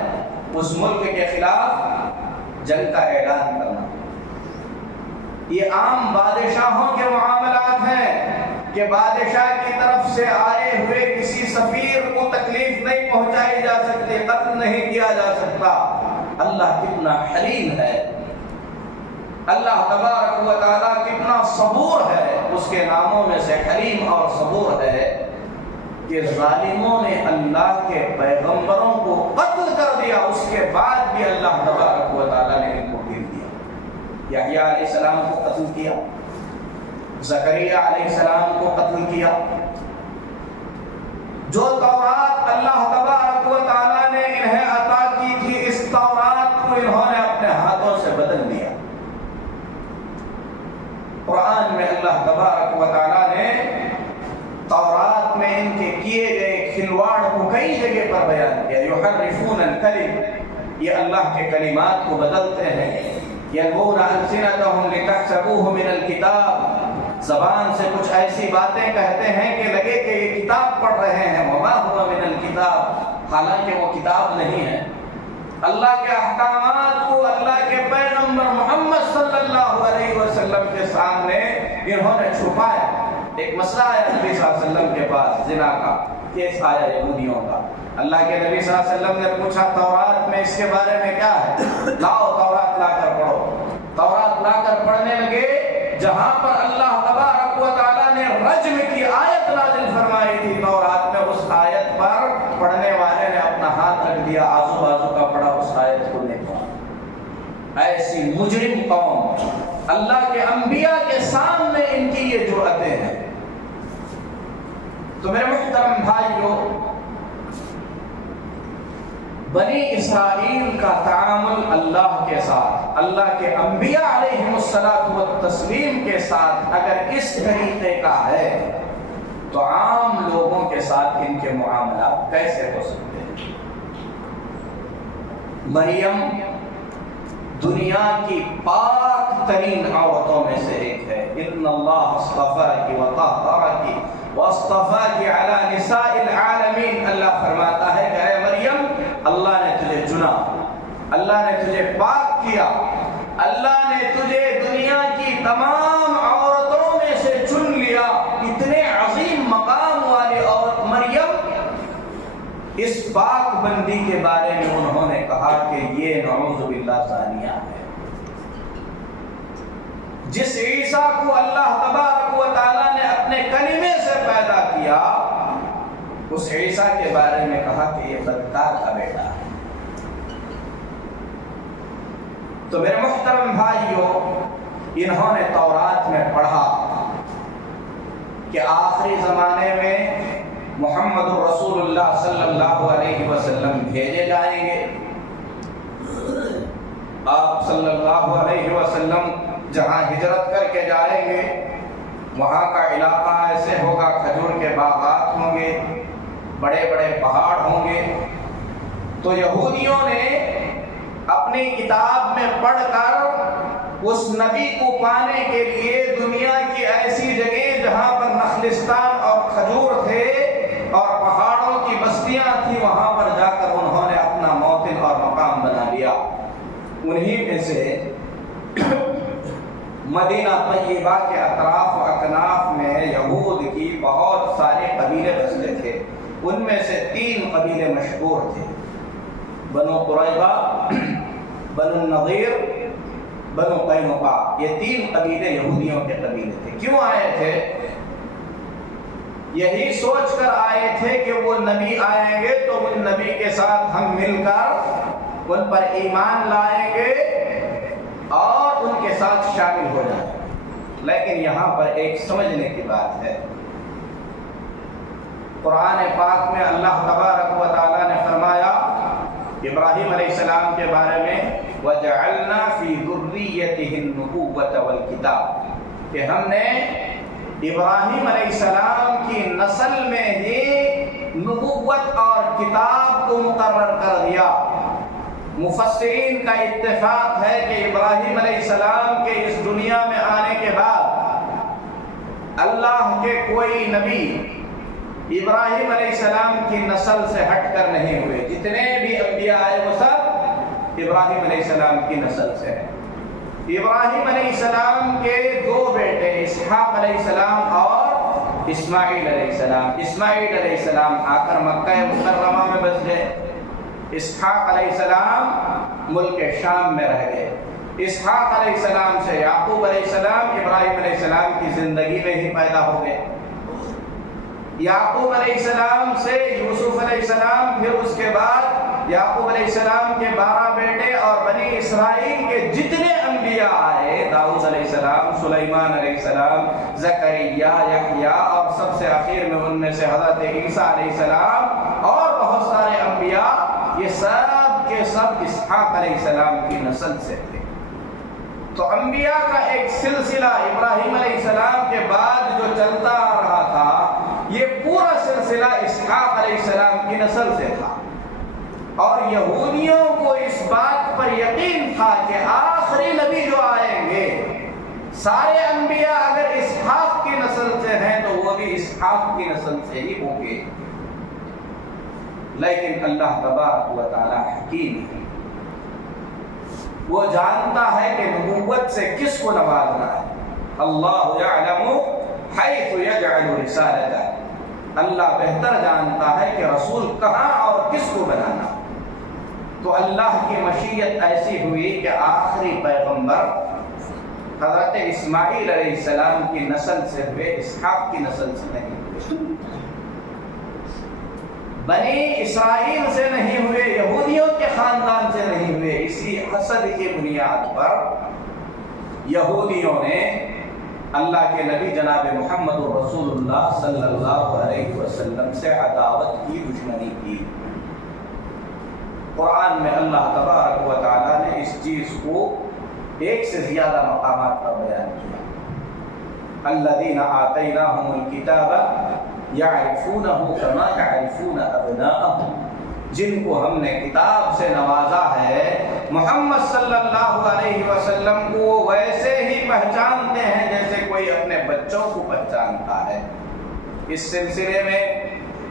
اس ملک کے خلاف جنگ کا اعلان کرنا۔ یہ عام بادشاہوں کے معاملات ہیں کہ بادشاہ کی طرف سے آئے ہوئے کسی سفیر کو تکلیف نہیں پہنچائی جا سکتی، قتل نہیں کیا جا سکتا۔ اللہ کتنا حلیم ہے، اللہ تبارک و تعالیٰ کتنا صبور ہے۔ اس کے ناموں میں سے حلیم اور صبور ہے کہ ظالموں نے اللہ کے پیغمبروں کو قتل کر دیا، اس کے بعد بھی اللہ تبارک و تعالیٰ نے ان کو گر دیا۔ یحییٰ علیہ السلام کو قتل کیا، زکریا علیہ السلام کو قتل کیا۔ جو تورات اللہ تبارک و تعالیٰ نے انہیں عطا کی تھی، اس تورات کو انہوں نے اپنے ہاتھوں سے بدل دیا۔ قرآن میں اللہ تبارک و تعالیٰ نے تورات میں ان کے کیے گئے کھلواڑ کو کئی جگہ پر بیان کیا۔ یحرفون الکلم، یہ اللہ کے کلمات کو بدلتے ہیں۔ یلوون السنتهم لتحسبوه من الکتاب، زبان سے کچھ ایسی باتیں کہتے ہیں کہ لگے کہ یہ کتاب پڑھ رہے ہیں، وما هو من الکتاب، حالانکہ وہ کتاب نہیں ہے۔ اللہ کے احکامات کو اللہ کے پیغمبر محمد صلی اللہ علیہ وسلم کے سامنے انہوں نے چھپایا۔ ایک مسئلہ آیا نبی صلی اللہ علیہ وسلم کے پاس، زنا کا کیس آیا یہودیوں کا۔ اللہ کے نبی صلی اللہ علیہ وسلم نے پوچھا تورات میں اس کے بارے میں کیا ہے؟ لاؤ تورات لا کر پڑھو۔ تورات لا کر پڑھنے لگے، جہاں پر اللہ تبارک و تعالیٰ نے رجم کی آیت نازل فرمائی تھی تورات میں، اس آیت پر پڑھنے والے نے اپنا ہاتھ رکھ دیا، آزو بازو کا پڑھا، اس آیت کو نہیں پڑھا۔ ایسی مجرم قوم، اللہ کے انبیاء کے سامنے ان کی یہ جرأتیں ہیں۔ تو میرے محترم بھائیوں، بنی اسرائیل کا تعامل اللہ کے ساتھ، اللہ کے انبیاء علیہم الصلاۃ والتسلیم کے ساتھ اگر اس طریقے کا ہے تو عام لوگوں کے ساتھ ان کے معاملات کیسے ہو سکتے ہیں؟ مریم دنیا کی پاک ترین عورتوں میں سے ایک ہے۔ ان اللہ اصطفاکی وطہرکی واصطفاکی علی نساء العالمین، اللہ فرماتا ہے کہ اے مریم، اللہ نے تجھے چنا، اللہ نے تجھے پاک کیا، اللہ نے تجھے دنیا کی تمام عورتوں میں سے چن لیا۔ اتنے عظیم مقام والی عورت مریم، اس پاک بندی کے بارے میں انہوں نے کہا کہ یہ نعوذ باللہ زانیہ ہے۔ جس عیسیٰ کو اللہ تبارک و تعالیٰ نے اپنے کلمے سے پیدا کیا، اس عیسیٰ کے بارے میں کہا کہ یہ بدکار کا بیٹا ہے۔ تو میرے محترم بھائیوں، انہوں نے تورات میں پڑھا کہ آخری زمانے میں محمد رسول اللہ صلی اللہ علیہ وسلم بھیجے جائیں گے، آپ صلی اللہ علیہ وسلم جہاں ہجرت کر کے جائیں گے وہاں کا علاقہ ایسے ہوگا، کھجور کے باغات ہوں گے، بڑے بڑے پہاڑ ہوں گے۔ تو یہودیوں نے اپنی کتاب میں پڑھ کر اس نبی کو پانے کے لیے دنیا کی ایسی جگہ جہاں پر نخلستان اور کھجور تھے اور پہاڑوں کی بستیاں تھیں، وہاں پر جا کر انہوں نے اپنا موطن اور مقام بنا لیا۔ انہی میں سے مدینہ طیبہ کے اطراف و اکناف میں یہود کی بہت سارے قبیلے بستے تھے۔ ان میں سے 3 قبیلے مشہور تھے، بنو قریظہ، بنو النضیر، بنو قینقاع۔ یہ 3 قبیلے یہودیوں کے قبیلے تھے۔ کیوں آئے تھے؟ یہی سوچ کر آئے تھے کہ وہ نبی آئیں گے تو ان نبی کے ساتھ ہم مل کر ان پر ایمان لائیں گے اور ان کے ساتھ شامل ہو جائیں گے۔ لیکن یہاں پر ایک سمجھنے کی بات ہے، قرآن پاک میں اللہ تبارک و تعالیٰ نے فرمایا ابراہیم علیہ السلام کے بارے میں وَجَعَلْنَا فِي ذُرِّيَّتِهِ النُّبُوَّةَ وَالْكِتَابَ، کہ ہم نے ابراہیم علیہ السلام کی نسل میں ہی نبوت اور کتاب کو مقرر کر دیا۔ مفسرین کا اتفاق ہے کہ ابراہیم علیہ السلام کے اس دنیا میں آنے کے بعد اللہ کے کوئی نبی ابراہیم علیہ السلام کی نسل سے ہٹ کر نہیں ہوئے۔ جتنے بھی انبیاء آئے وہ سب ابراہیم علیہ السلام کی نسل سے ہیں۔ ابراہیم علیہ السلام کے 2 بیٹے اسحاق علیہ السلام اور اسماعیل علیہ السلام۔ اسماعیل علیہ السلام آ کر مکہ مکرمہ میں بس گئے، اسحاق علیہ السلام ملک شام میں رہ گئے۔ اسحاق علیہ السلام سے یعقوب علیہ السلام ابراہیم علیہ السلام کی زندگی میں ہی پیدا ہو گئے۔ یعقوب علیہ السلام سے یوسف علیہ السلام، پھر اس کے بعد یعقوب علیہ السلام کے 12 بیٹے اور بنی اسرائیل کے جتنے انبیاء آئے، داؤد علیہ السلام، سلیمان علیہ السلام، زکریا، یحییٰ، اور سب سے آخر میں ان میں سے حضرت عیسیٰ علیہ السلام اور بہت سارے انبیاء، یہ سب کے سب اسحاق علیہ السلام کی نسل سے تھے۔ تو انبیاء کا ایک سلسلہ ابراہیم علیہ السلام کے بعد جو چلتا آ رہا تھا، یہ پورا سلسلہ اسحاق علیہ السلام کی نسل سے تھا۔ اور یہودیوں کو اس بات پر یقین تھا کہ آخری نبی جو آئیں گے، سارے انبیاء اگر اسحاق کی نسل سے ہیں تو وہ بھی اسحاق کی نسل سے ہی ہوں گے۔ لیکن اللہ تبارک و تعالی حکیم ہے، وہ جانتا ہے کہ نبوت سے کس کو نوازنا ہے۔ اللہ یعلم حیث یجعل رسالتہ، اللہ بہتر جانتا ہے کہ رسول کہاں اور کس کو بنانا۔ تو اللہ کی مشیت ایسی ہوئی کہ آخری پیغمبر حضرت اسماعیل علیہ السلام کی نسل سے ہوئے، اسحاق کی نسل سے نہیں ہوئے، بنی اسرائیل سے نہیں ہوئے، یہودیوں کے خاندان سے نہیں ہوئے۔ اسی حسد کی بنیاد پر یہودیوں نے اللہ کے نبی جناب محمد رسول اللہ صلی اللہ علیہ وسلم سے عداوت کی، دشمنی کی۔ قرآن میں اللہ تبارک و تعالیٰ نے اس چیز کو 1 سے زیادہ مقامات پر بیان کیا۔ الذین آتیناہم الکتاب یعرفونہ کما یعرفون ابناءہم، جن کو ہم نے کتاب سے نوازا ہے، محمد صلی اللہ علیہ وسلم کو ویسے ہی پہچانتے ہیں جیسے کوئی اپنے بچوں کو پہچانتا ہے۔ اس سلسلے میں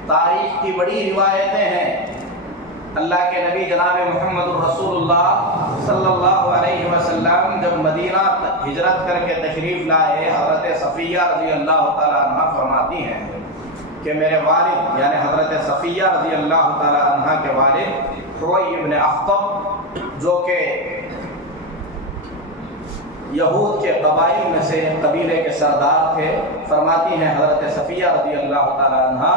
تاریخ کی بڑی روایتیں ہیں۔ اللہ کے نبی جناب محمد رسول اللہ صلی اللہ علیہ وسلم جب مدینہ ہجرت کر کے تشریف لائے، حضرت صفیہ رضی اللہ تعالیٰ عنہ فرماتی ہیں کہ میرے والد یعنی حضرت صفیہ رضی اللہ تعالیٰ عنہ کے والد حوی ابن اخطب، جو کہ یہود کے قبائل میں سے قبیلے کے سردار تھے، فرماتی ہیں حضرت صفیہ رضی اللہ تعالیٰ عنہ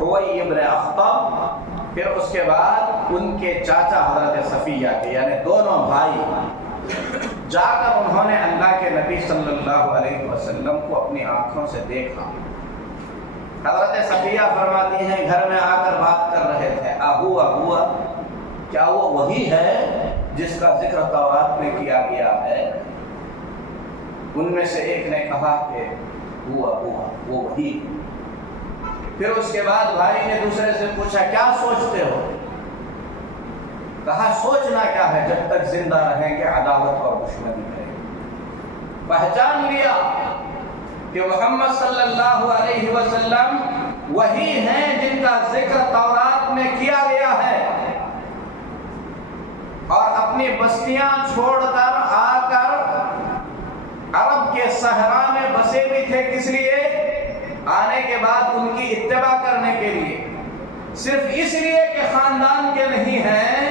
حوی ابن اخطب، پھر اس کے بعد ان کے چاچا حضرت صفیہ کے یعنی دونوں بھائی جا کر انہوں نے اللہ کے نبی صلی اللہ علیہ وسلم کو اپنی آنکھوں سے دیکھا۔ حضرت صفیہ فرماتی ہیں گھر میں آ کر بات کر رہے تھے، اہوا کیا وہ وہی ہے جس کا ذکر تورات میں کیا گیا ہے، ان میں سے ایک نے کہا کہ وہ وہی۔ پھر اس کے بعد بھائی نے دوسرے سے پوچھا کیا سوچتے ہو؟ کہا سوچنا کیا ہے، جب تک زندہ رہیں گے عداوت اور دشمنی کریں گے۔ پہچان لیا کہ محمد صلی اللہ علیہ وسلم وہی ہیں جن کا ذکر تورات میں کیا گیا ہے، اور اپنی بستیاں چھوڑ کر آ کر عرب کے صحرا میں بسے بھی تھے۔ کس لیے؟ آنے کے بعد ان کی اتباع کرنے کے لیے، صرف اس لیے کہ خاندان کے نہیں ہیں،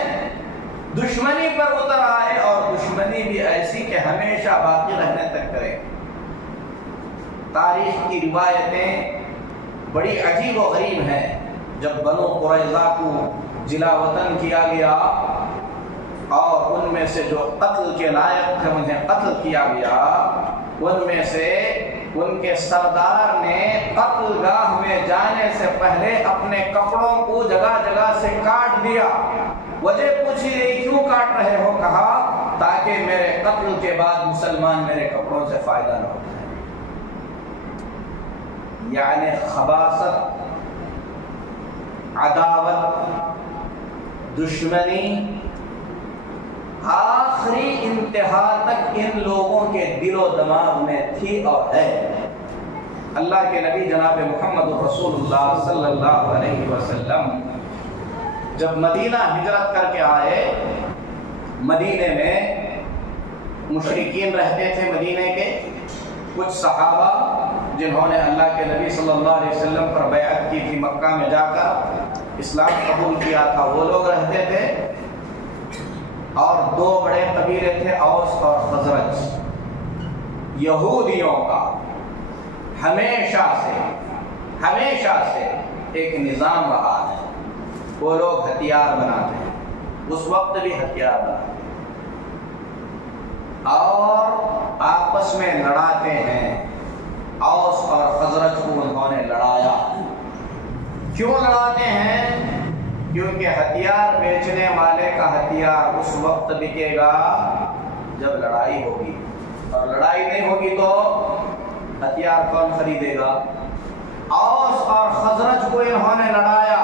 دشمنی پر اتر آئے، اور دشمنی بھی ایسی کہ ہمیشہ باقی رہنے تک کرے۔ تاریخ کی روایتیں بڑی عجیب و غریب ہیں۔ جب بنو قریظہ کو جلا وطن کیا گیا اور ان میں سے جو قتل کے لائق تھے انہیں قتل کیا گیا، ان میں سے ان کے سردار نے قتل گاہ میں جانے سے پہلے اپنے کپڑوں کو جگہ جگہ سے کاٹ دیا۔ وجہ پوچھی گئی کیوں کاٹ رہے ہو؟ کہا تاکہ میرے قتل کے بعد مسلمان میرے کپڑوں سے فائدہ نہ اٹھائیں۔ یعنی خباثت، عداوت، دشمنی آخری انتہا تک ان لوگوں کے دل و دماغ میں تھی اور ہے۔ اللہ کے نبی جناب محمد رسول اللہ صلی اللہ علیہ وسلم جب مدینہ ہجرت کر کے آئے، مدینے میں مشرکین رہتے تھے مدینے کے، کچھ صحابہ جنہوں نے اللہ کے نبی صلی اللہ علیہ وسلم پر بیعت کی تھی، مکہ میں جا کر اسلام قبول کیا تھا، وہ لوگ رہتے تھے، اور دو بڑے قبیلے تھے اوس اور خزرج۔ یہودیوں کا ہمیشہ سے ایک نظام رہا ہے، وہ لوگ ہتھیار بناتے ہیں، اس وقت بھی ہتھیار بناتے ہیں اور آپس میں لڑاتے ہیں۔ اوس اور خزرج کو انہوں نے لڑایا۔ کیوں لڑاتے ہیں؟ کیونکہ ہتھیار بیچنے والے کا ہتھیار اس وقت بکے گا جب لڑائی ہوگی، اور لڑائی نہیں ہوگی تو ہتھیار کون خریدے گا؟ اوس اور خزرج کو انہوں نے لڑایا۔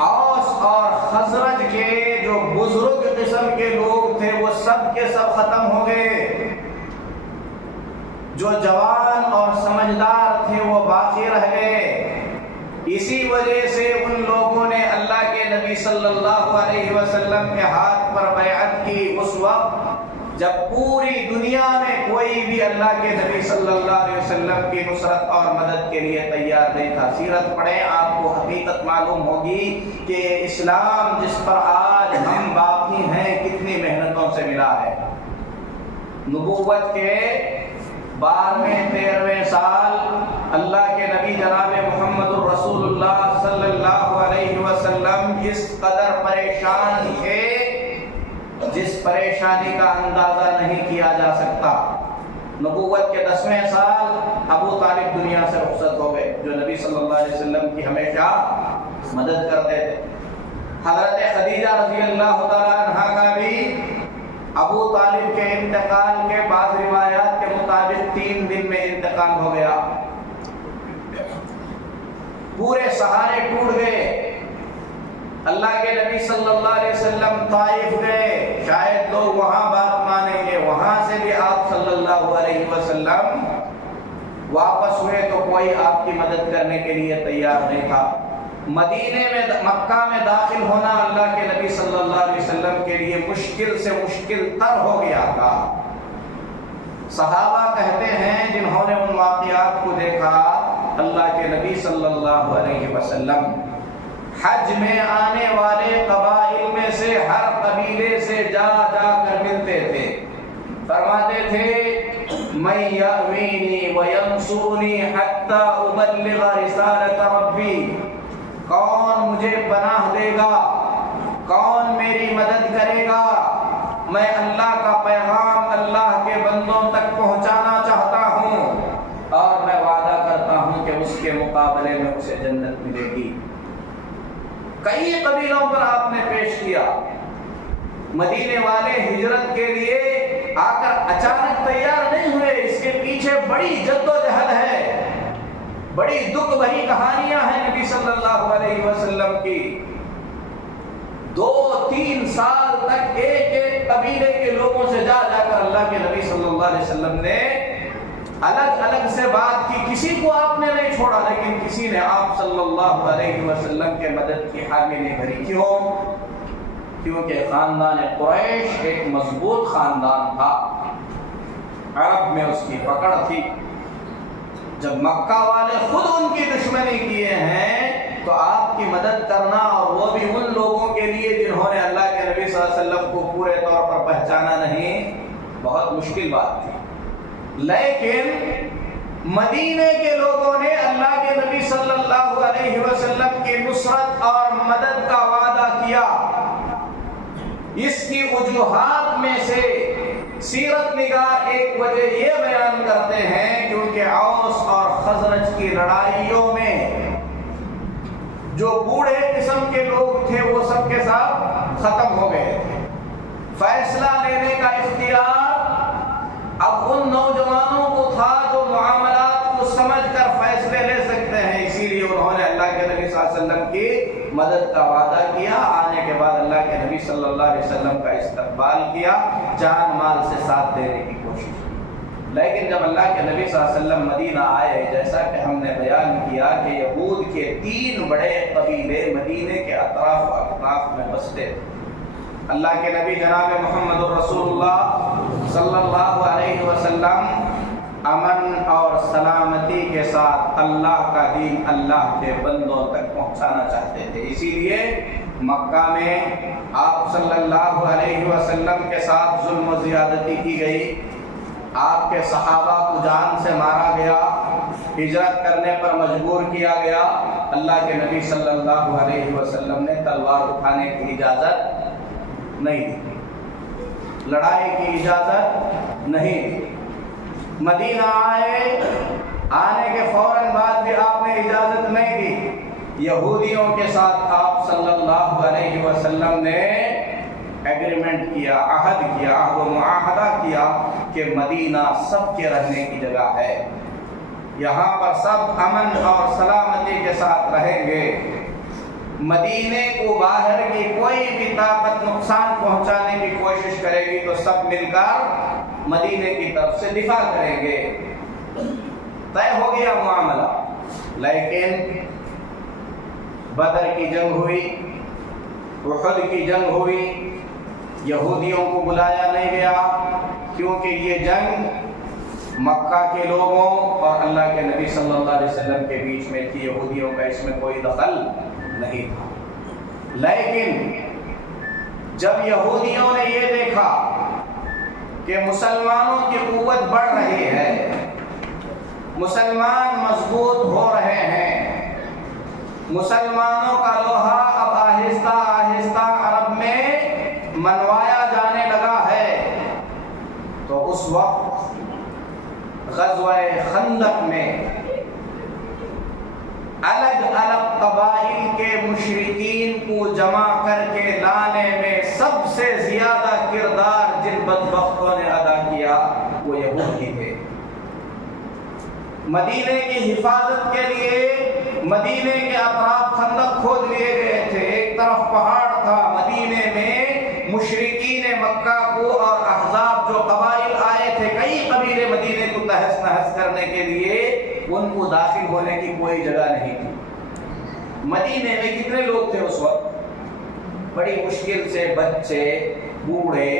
اوس اور خزرج کے جو بزرگ قسم کے لوگ تھے وہ سب کے سب ختم ہو گئے، جو جوان اور سمجھدار تھے وہ باقی رہ گئے۔ اسی وجہ سے ان لوگوں نے اللہ کے نبی صلی اللہ علیہ وسلم کے ہاتھ پر بیعت کی اس وقت جب پوری دنیا میں کوئی بھی اللہ کے نبی صلی اللہ علیہ وسلم کی نصرت اور مدد کے لیے تیار نہیں تھا۔ سیرت پڑھیں، آپ کو حقیقت معلوم ہوگی کہ اسلام جس پر آج ہم باقی ہیں کتنی محنتوں سے ملا ہے۔ نبوت کے 12ویں 13ویں سال اللہ کے نبی جناب محمد الرسول اللہ صلی اللہ علیہ وسلم اس قدر پریشان تھے جس پریشانی کا اندازہ نہیں کیا جا سکتا۔ نبوت کے 10ویں سال ابو طالب دنیا سے رخصت ہو گئے، جو نبی صلی اللہ علیہ وسلم کی ہمیشہ مدد کرتے تھے۔ حضرت خدیجہ رضی اللہ تعالیٰ عنہا کا بھی ابو طالب کے انتقال کے بعد روایات کے مطابق 3 دن میں انتقال ہو گیا۔ پورے سہارے ٹوٹ گئے۔ اللہ کے نبی صلی اللہ علیہ وسلم طائف گئے، شاید لوگ وہاں بات مانیں گے، وہاں سے بھی آپ صلی اللہ علیہ وسلم واپس ہوئے تو کوئی آپ کی مدد کرنے کے لیے تیار نہیں تھا۔ مدینے میں مکہ میں داخل ہونا اللہ کے نبی صلی اللہ علیہ وسلم کے لیے مشکل سے مشکل تر ہو گیا تھا۔ صحابہ کہتے ہیں جنہوں نے ان واقعات کو دیکھا، اللہ کے نبی صلی اللہ علیہ وسلم حج میں آنے والے قبائل میں سے ہر قبیلے سے جا جا کر ملتے تھے، فرماتے تھے من یأوینی وینصرنی حتی ابلغ رسالت ربی، کون مجھے پناہ دے گا، کون میری مدد کرے گا، میں اللہ کا پیغام اللہ کے بندوں تک پہنچانا چاہتا ہوں، اور میں وعدہ کرتا ہوں کہ اس کے مقابلے میں اسے جنت ملے گی۔ کئی قبیلوں پر آپ نے پیش کیا، مدینے والے ہجرت کے لیے آ کر اچانک تیار نہیں ہوئے، اس کے پیچھے بڑی جدوجہد ہے، بڑی دکھ بھری کہانیاں ہیں نبی صلی اللہ علیہ وسلم کی۔ 2-3 سال تک ایک ایک قبیلے کے لوگوں سے جا کر اللہ کے نبی صلی اللہ علیہ وسلم نے الگ الگ سے بات کی، کسی کو آپ نے نہیں چھوڑا، لیکن کسی نے آپ صلی اللہ علیہ وسلم کے مدد کی حامی نہیں بھری۔ کیوں؟ کیونکہ خاندان قریش ایک مضبوط خاندان تھا، عرب میں اس کی پکڑ تھی۔ جب مکہ والے خود ان کی دشمنی کیے ہیں تو آپ کی مدد کرنا، اور وہ بھی ان لوگوں کے لیے جنہوں نے اللہ کے نبی صلی اللہ علیہ وسلم کو پورے طور پر پہچانا نہیں، بہت مشکل بات تھی۔ لیکن مدینے کے لوگوں نے اللہ کے نبی صلی اللہ علیہ وسلم کی نصرت اور مدد کا وعدہ کیا۔ اس کی وجوہات میں سے سیرت نگار ایک وجہ یہ بیان کرتے ہیں کیونکہ اوس اور خزرج کی لڑائیوں میں جو بوڑھے قسم کے لوگ تھے وہ سب کے ساتھ ختم ہو گئے تھے۔ فیصلہ لینے کا اختیار اب ان نوجوانوں کو تھا جو معاملات کو سمجھ کر فیصلے لے سکتے ہیں، اسی لیے انہوں نے اللہ کے نبی صلی اللہ علیہ وسلم کی مدد کا وعدہ کیا۔ آنے کے بعد اللہ کے نبی صلی اللہ علیہ وسلم کا استقبال کیا، جان مال سے ساتھ دینے کی کوشش کی۔ لیکن جب اللہ کے نبی صلی اللہ علیہ وسلم مدینہ آئے، جیسا کہ ہم نے بیان کیا کہ یہود کے 3 بڑے قبیلے مدینے کے اطراف و اطراف میں بستے تھے۔ اللہ کے نبی جناب محمد الرسول اللہ صلی اللہ علیہ وسلم امن اور سلامتی کے ساتھ اللہ کا دین اللہ کے بندوں تک پہنچانا چاہتے تھے، اسی لیے مکہ میں آپ صلی اللہ علیہ وسلم کے ساتھ ظلم و زیادتی کی گئی، آپ کے صحابہ کو جان سے مارا گیا، ہجرت کرنے پر مجبور کیا گیا۔ اللہ کے نبی صلی اللہ علیہ وسلم نے تلوار اٹھانے کی اجازت نہیں دی، لڑائی کی اجازت نہیں دی۔ مدینہ آنے کے فوراً بعد بھی آپ نے اجازت نہیں دی۔ یہودیوں کے ساتھ آپ صلی اللہ علیہ وسلم نے ایگریمنٹ کیا، عہد کیا، عہد و معاہدہ کیا کہ مدینہ سب کے رہنے کی جگہ ہے، یہاں پر سب امن اور سلامتی کے ساتھ رہیں گے۔ مدینے کو باہر کی کوئی بھی طاقت نقصان پہنچانے کی کوشش کرے گی تو سب مل کر مدینے کی طرف سے دفاع کریں گے۔ طے ہو گیا معاملہ۔ لیکن بدر کی جنگ ہوئی، احد کی جنگ ہوئی، یہودیوں کو بلایا نہیں گیا کیونکہ یہ جنگ مکہ کے لوگوں اور اللہ کے نبی صلی اللہ علیہ وسلم کے بیچ میں تھی، یہودیوں کا اس میں کوئی دخل نہیں تھا۔ لیکن جب یہودیوں نے یہ دیکھا کہ مسلمانوں کی قوت بڑھ رہی ہے، مسلمان مضبوط ہو رہے ہیں، مسلمانوں کا لوہا اب آہستہ آہستہ عرب میں منوایا جانے لگا ہے، تو اس وقت غزوہ خندق میں الگ الگ قبائل کے مشرکین کو جمع کر کے لانے میں سب سے زیادہ کردار جن بدبختوں نے ادا کیا وہ یہودی تھے۔ مدینے کی حفاظت کے لیے مدینے کے اطراف خندق کھود لیے گئے تھے، ایک طرف پہاڑ تھا، مدینے میں مشرکین مکہ کو اور احزاب جو قبائل آئے تھے، کئی قبیلے مدینے کو تہس نہس کرنے کے لیے، ان کو داخل ہونے کی کوئی جگہ نہیں تھی۔ مدینے میں کتنے لوگ تھے اس وقت؟ بڑی مشکل سے بچے، بوڑھے،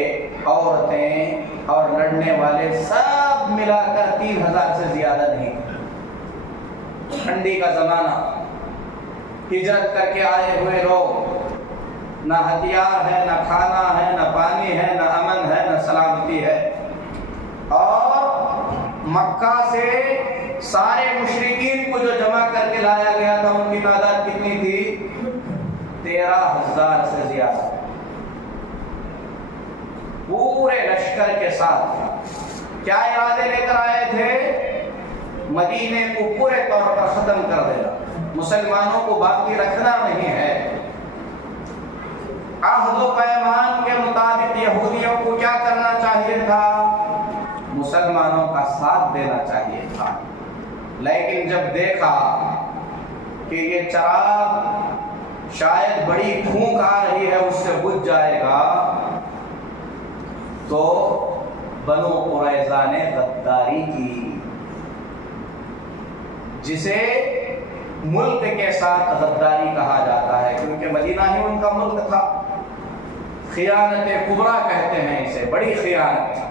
عورتیں اور لڑنے والے سب ملا کر 3000 سے زیادہ نہیں تھے۔ ٹھنڈی کا زمانہ، ہجرت کر کے آئے ہوئے لوگ، نہ ہتھیار ہے، نہ کھانا ہے، نہ پانی ہے، نہ امن ہے، نہ سلامتی ہے، اور مکہ سے سارے مشرکین کو جو جمع کر کے لایا گیا تھا ان کی تعداد کتنی تھی؟ 13,000 سے زیادہ، پورے لشکر کے ساتھ۔ کیا ارادے لے کر آئے تھے؟ مدینے کو پورے طور پر ختم کر دینا، مسلمانوں کو باقی رکھنا نہیں ہے۔ عہد و پیمان کے مطابق یہودیوں کو کیا کرنا چاہیے تھا؟ مسلمانوں کا ساتھ دینا چاہیے تھا، لیکن جب دیکھا کہ یہ چراغ شاید بڑی پھونک آ رہی ہے اس سے بجھ جائے گا، تو بنو قریظہ نے غداری کی، جسے ملک کے ساتھ غداری کہا جاتا ہے، کیونکہ مدینہ ہی ان کا ملک تھا۔ خیانت کبریٰ کہتے ہیں اسے، بڑی خیانت۔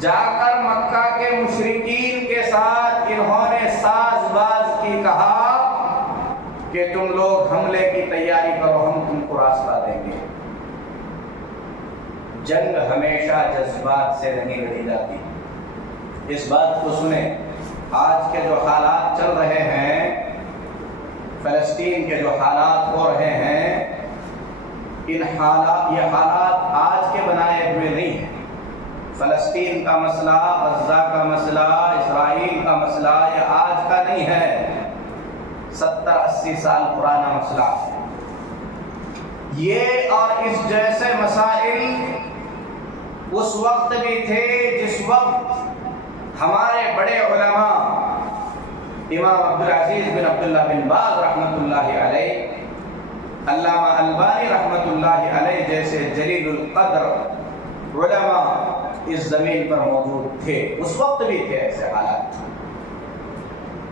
جا کر مکہ کے مشرکین کے ساتھ انہوں نے ساز باز کی، کہا کہ تم لوگ حملے کی تیاری کرو، ہم تم کو راستہ دیں گے۔ جنگ ہمیشہ جذبات سے نہیں لڑی جاتی۔ اس بات کو سنیں، آج کے جو حالات چل رہے ہیں، فلسطین کے جو حالات ہو رہے ہیں، یہ حالات آج کے بنائے ہوئے نہیں ہیں۔ فلسطین کا مسئلہ، غزہ کا مسئلہ، اسرائیل کا مسئلہ یہ آج کا نہیں ہے، 70-80 سال پرانا مسئلہ۔ یہ اور اس جیسے مسائل اس وقت بھی تھے جس وقت ہمارے بڑے علماء امام عبدالعزیز بن عبداللہ بن باز رحمۃ اللہ علیہ، علامہ البانی رحمۃ اللہ علیہ جیسے جلیل القدر علماء اس زمین پر موجود تھے، اس وقت بھی تھے ایسے حالات۔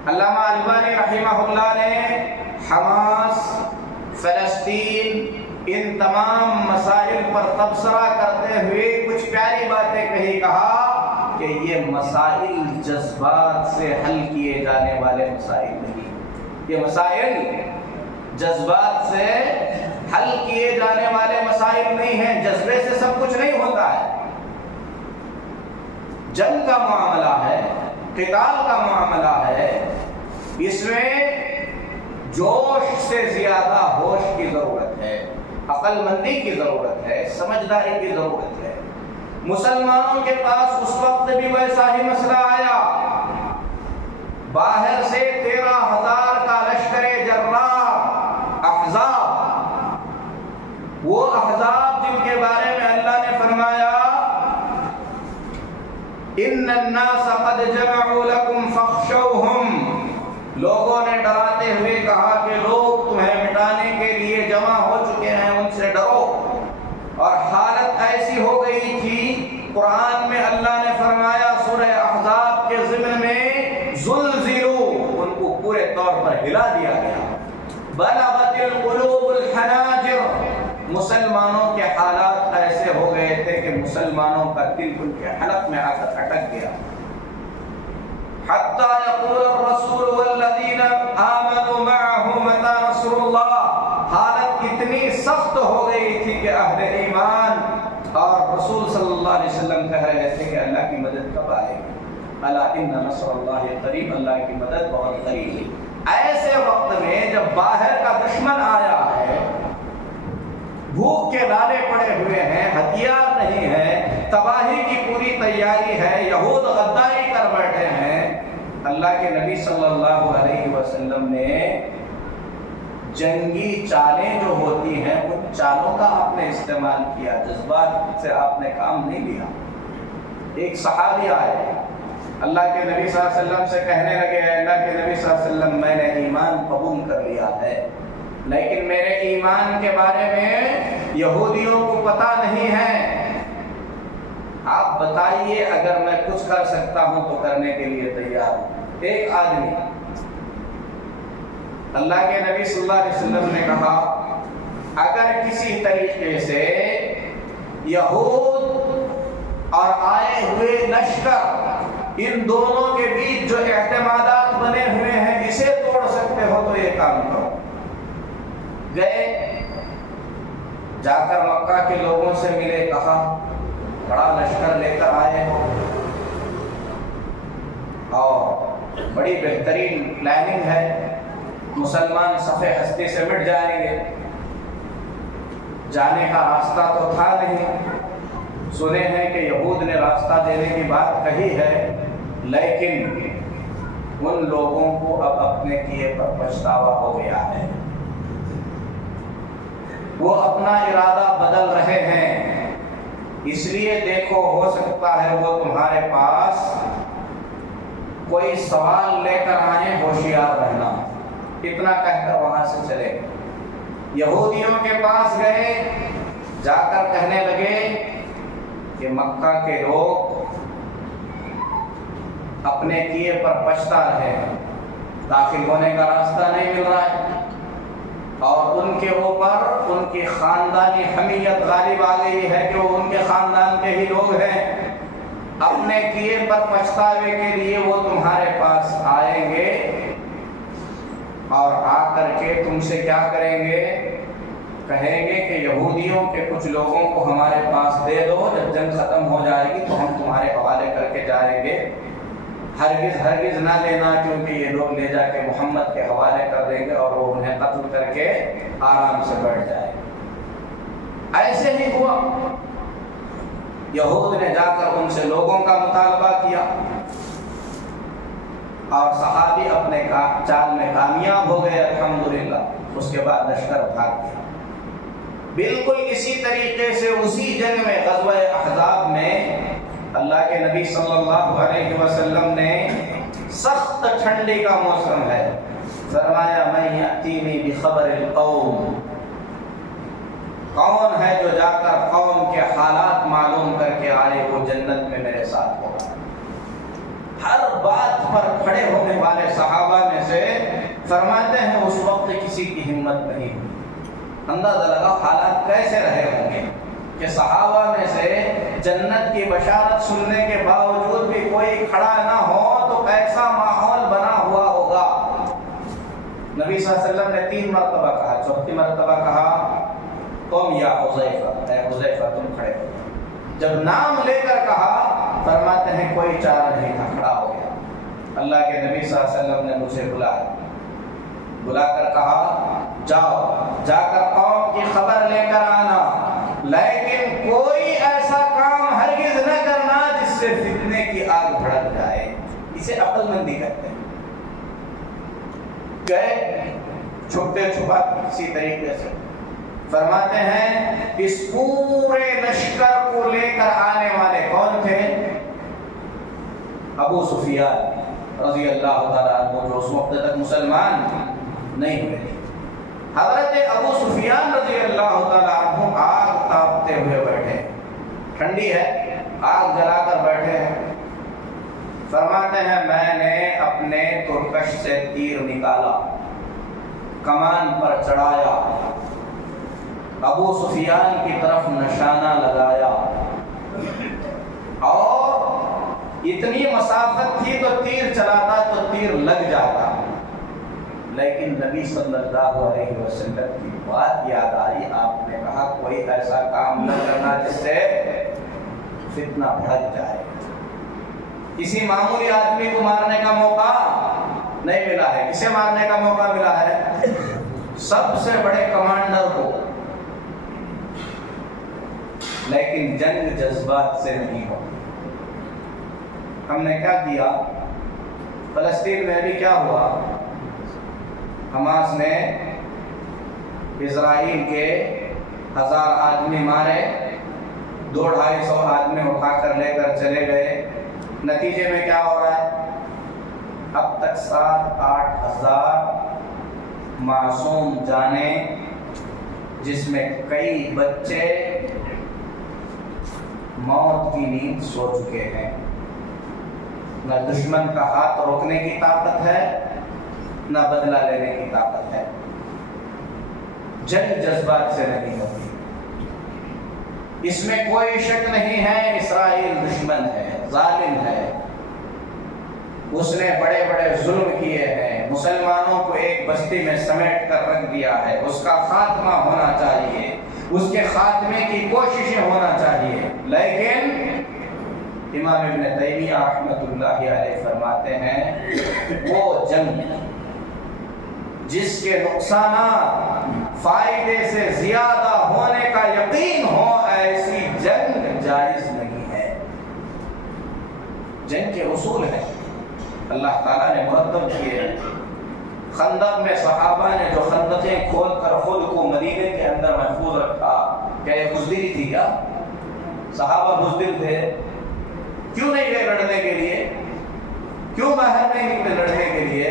علامہ البانی رحمہ اللہ نے حماس، فلسطین، ان تمام مسائل پر تبصرہ کرتے ہوئے کچھ پیاری باتیں کہی، کہا کہ یہ مسائل جذبات سے حل کیے جانے والے مسائل نہیں، یہ مسائل جذبات سے حل کیے جانے والے مسائل نہیں ہیں، جذبے سے سب کچھ نہیں ہوتا ہے۔ جنگ کا معاملہ ہے، قتال کا معاملہ ہے، اس میں جوش سے زیادہ ہوش کی ضرورت ہے، عقل مندی کی ضرورت ہے، سمجھداری کی ضرورت ہے۔ مسلمانوں کے پاس اس وقت بھی ویسا ہی مسئلہ آیا، باہر سے 13,000 کا لشکر جرار، احزاب، وہ احزاب جن کے بارے میں اللہ نے فرمایا ان الناس قد جمعوا لكم فاخشوهم، لوگوں نے ڈراتے ہوئے کہا کہ لوگ تمہیں مٹانے کے لیے جمع ہو چکے ہیں، ان سے ڈرو۔ اور حالت ایسی ہو گئی تھی، قرآن میں اللہ نے فرمایا سورہ احزاب کے ضمن میں زلزلوا، ان کو پورے طور پر ہلا دیا گیا۔ بلغت القلوب الحناجر، مسلمانوں کے حالات ایسے ہو گئے تھے کہ مسلمانوں کا دل ان کے حلق میں آ کر اٹک گیا۔ حتی یقول الرسول والذین آمنوا معه متی نصر اللہ، حالت اتنی سخت ہو گئی تھی کہ اہل ایمان اور رسول صلی اللہ علیہ وسلم کہہ رہے تھے کہ اللہ کی مدد کب آئے گی، الا ان نصر اللہ قریب، اللہ کی مدد بہت قریب ہے۔ ایسے وقت میں جب باہر کا دشمن آیا ہے، بھوک کے لالے پڑے ہوئے ہیں، ہتھیار نہیں ہے، تباہی کی پوری تیاری ہے، یہود غداری کر بیٹھے ہیں، اللہ کے نبی صلی اللہ علیہ وسلم نے جنگی چالیں جو ہوتی ہیں ان چالوں کا آپ نے استعمال کیا، جذبات سے آپ نے کام نہیں لیا۔ ایک صحابی آئے، اللہ کے نبی صلی اللہ علیہ وسلم سے کہنے لگے، اللہ کے نبی صلی اللہ علیہ وسلم میں نے ایمان قبول کر لیا ہے، لیکن میرے ایمان کے بارے میں یہودیوں کو پتہ نہیں ہے، آپ بتائیے اگر میں کچھ کر سکتا ہوں تو کرنے کے لیے تیار ہوں۔ ایک آدمی، اللہ کے نبی صلی اللہ علیہ وسلم نے کہا اگر کسی طریقے سے یہود اور آئے ہوئے لشکر، ان دونوں کے بیچ جو اعتمادات بنے ہوئے ہیں اسے توڑ سکتے ہو تو یہ کام کرو۔ گئے، جا کر مکہ کے لوگوں سے ملے، کہا بڑا لشکر لے کر آئے ہو اور بڑی بہترین پلاننگ ہے، مسلمان صفحے ہستی سے مٹ جائیں گے، جانے کا راستہ تو تھا نہیں، سنے ہیں کہ یہود نے راستہ دینے کی بات کہی ہے، لیکن ان لوگوں کو اب اپنے کیے پر پچھتاوا ہو گیا ہے، وہ اپنا ارادہ بدل رہے ہیں، اس لیے دیکھو ہو سکتا ہے وہ تمہارے پاس کوئی سوال لے کر آئیں، ہوشیار رہنا۔ اتنا کہہ کر وہاں سے چلے گئے۔ یہودیوں کے پاس گئے، جا کر کہنے لگے کہ مکہ کے لوگ اپنے کیے پر پچھتا رہے ہیں، داخل ہونے کا راستہ نہیں مل رہا ہے، اور ان کے اوپر ان کی خاندانی حمیت غالب آ گئی ہے کہ وہ ان کے خاندان کے ہی لوگ ہیں۔ اپنے کیے پر پچھتاوے کے لیے وہ تمہارے پاس آئیں گے اور آ کر کے تم سے کیا کریں گے؟ کہیں گے کہ یہودیوں کے کچھ لوگوں کو ہمارے پاس دے دو، جب جنگ ختم ہو جائے گی تو ہم تمہارے حوالے کر کے جائیں گے، ہرگز نہ لینا، کیونکہ یہ لوگ لے جا کے محمد کے حوالے کر دیں گے اور وہ انہیں قتل کر کے آرام سے بیٹھ جائے۔ ایسے ہی ہوا، یہود نے جا کر ان سے لوگوں کا مطالبہ کیا اور صحابی اپنے چال میں کامیاب ہو گئے الحمدللہ۔ اس کے بعد لشکر بھاگ گیا۔ بالکل اسی طریقے سے اسی جنگ میں غزوہ احزاب میں اللہ کے نبی صلی اللہ علیہ وسلم نے، سخت ٹھنڈی کا موسم ہے، فرمایا من یأتینی بخبر القوم، کون ہے جو جا کر قوم کے حالات معلوم کر کے آئے، وہ جنت میں میرے ساتھ ہوگا۔ ہر بات پر کھڑے ہونے والے صحابہ میں سے فرماتے ہیں اس وقت کسی کی ہمت نہیں ہوئی۔ اندازہ لگاؤ حالات کیسے رہے ہوں گے کہ صحابہ میں سے جنت کی بشارت سننے کے باوجود بھی کوئی کھڑا نہ ہو تو کیسا ماحول بنا ہوا ہوگا۔ نبی صلی اللہ علیہ وسلم نے 3 مرتبہ کہا، چوتھی مرتبہ کہا تم یا حذیفہ، اے حذیفہ تم کھڑے ہو۔ جب نام لے کر کہا فرماتے ہیں کوئی چارہ نہیں تھا، کھڑا ہو گیا۔ اللہ کے نبی صلی اللہ علیہ وسلم نے مجھے بلا کر کہا جاؤ، جا کر قوم کی خبر لے کر آنا، لیکن کوئی ایسا کام ہرگز نہ کرنا جس سے فتنے کی آگ بھڑک جائے۔ اسے عقل مندی کہتے ہیں۔ گئے چھپتے چھپا کسی طریقے سے، فرماتے ہیں اس پورے لشکر کو لے کر آنے والے کون تھے؟ ابو سفیان رضی اللہ تعالیٰ عنہ، جو اس وقت تک مسلمان نہیں ہوئے تھے۔ حضرت ابو سفیان رضی اللہ تعالیٰ عنہ آگ تاپتے ہوئے بیٹھے، ٹھنڈی ہے، آگ جلا کر بیٹھے ہیں۔ فرماتے ہیں میں نے اپنے ترکش سے تیر نکالا، کمان پر چڑھایا، ابو سفیان کی طرف نشانہ لگایا، اور اتنی مسافت تھی تو تیر چلاتا تو تیر لگ جاتا، لیکن نبی صلی اللہ علیہ وسلم کی بات یاد آئی۔ آپ نے کہا کوئی ایسا کام نہ کرنا جس سے فتنہ بھڑک جائے۔ کسی معمولی آدمی کو مارنے کا موقع نہیں ملا ہے، کسے مارنے کا موقع ملا ہے؟ سب سے بڑے کمانڈر کو۔ لیکن جنگ جذبات سے نہیں ہو۔ ہم نے کیا کیا؟ فلسطین میں بھی کیا ہوا؟ حماس نے اسرائیل کے 1000 آدمی مارے، 200-250 آدمی اٹھا کر لے کر چلے گئے۔ نتیجے میں کیا ہو رہا ہے؟ اب تک 7-8 ہزار معصوم جانیں، جس میں کئی بچے موت کی نیند سو چکے ہیں۔ نہ دشمن کا ہاتھ روکنے کی طاقت ہے، نہ بدلہ لینے کی طاقت ہے۔ جنگ جذبات سے نہیں ہوتی، اس میں کوئی شک نہیں ہے۔ اسرائیل دشمن ہے، ظالم ہے، اس نے بڑے بڑے ظلم کیے ہیں، مسلمانوں کو ایک بستی میں سمیٹ کر رکھ دیا ہے۔ اس کا خاتمہ ہونا چاہیے، اس کے خاتمے کی کوششیں ہونا چاہیے۔ لیکن امام ابن تیمیہ رحمۃ اللہ علیہ فرماتے ہیں وہ جنگ جس کے نقصانات فائدے سے زیادہ ہونے کا یقین ہو، ایسی جنگ جائز نہیں ہے۔ جنگ کے اصول ہیں، اللہ تعالیٰ نے مرتب کیے ہیں۔ خندق میں صحابہ نے جو خندقیں کھول کر خود کو مدینے کے اندر محفوظ رکھا، کیا یہ بزدلی تھی کیا؟ صحابہ بزدل تھے؟ کیوں نہیں گئے لڑنے کے لیے؟ کیوں باہر نہیں نکلے لڑنے کے لیے؟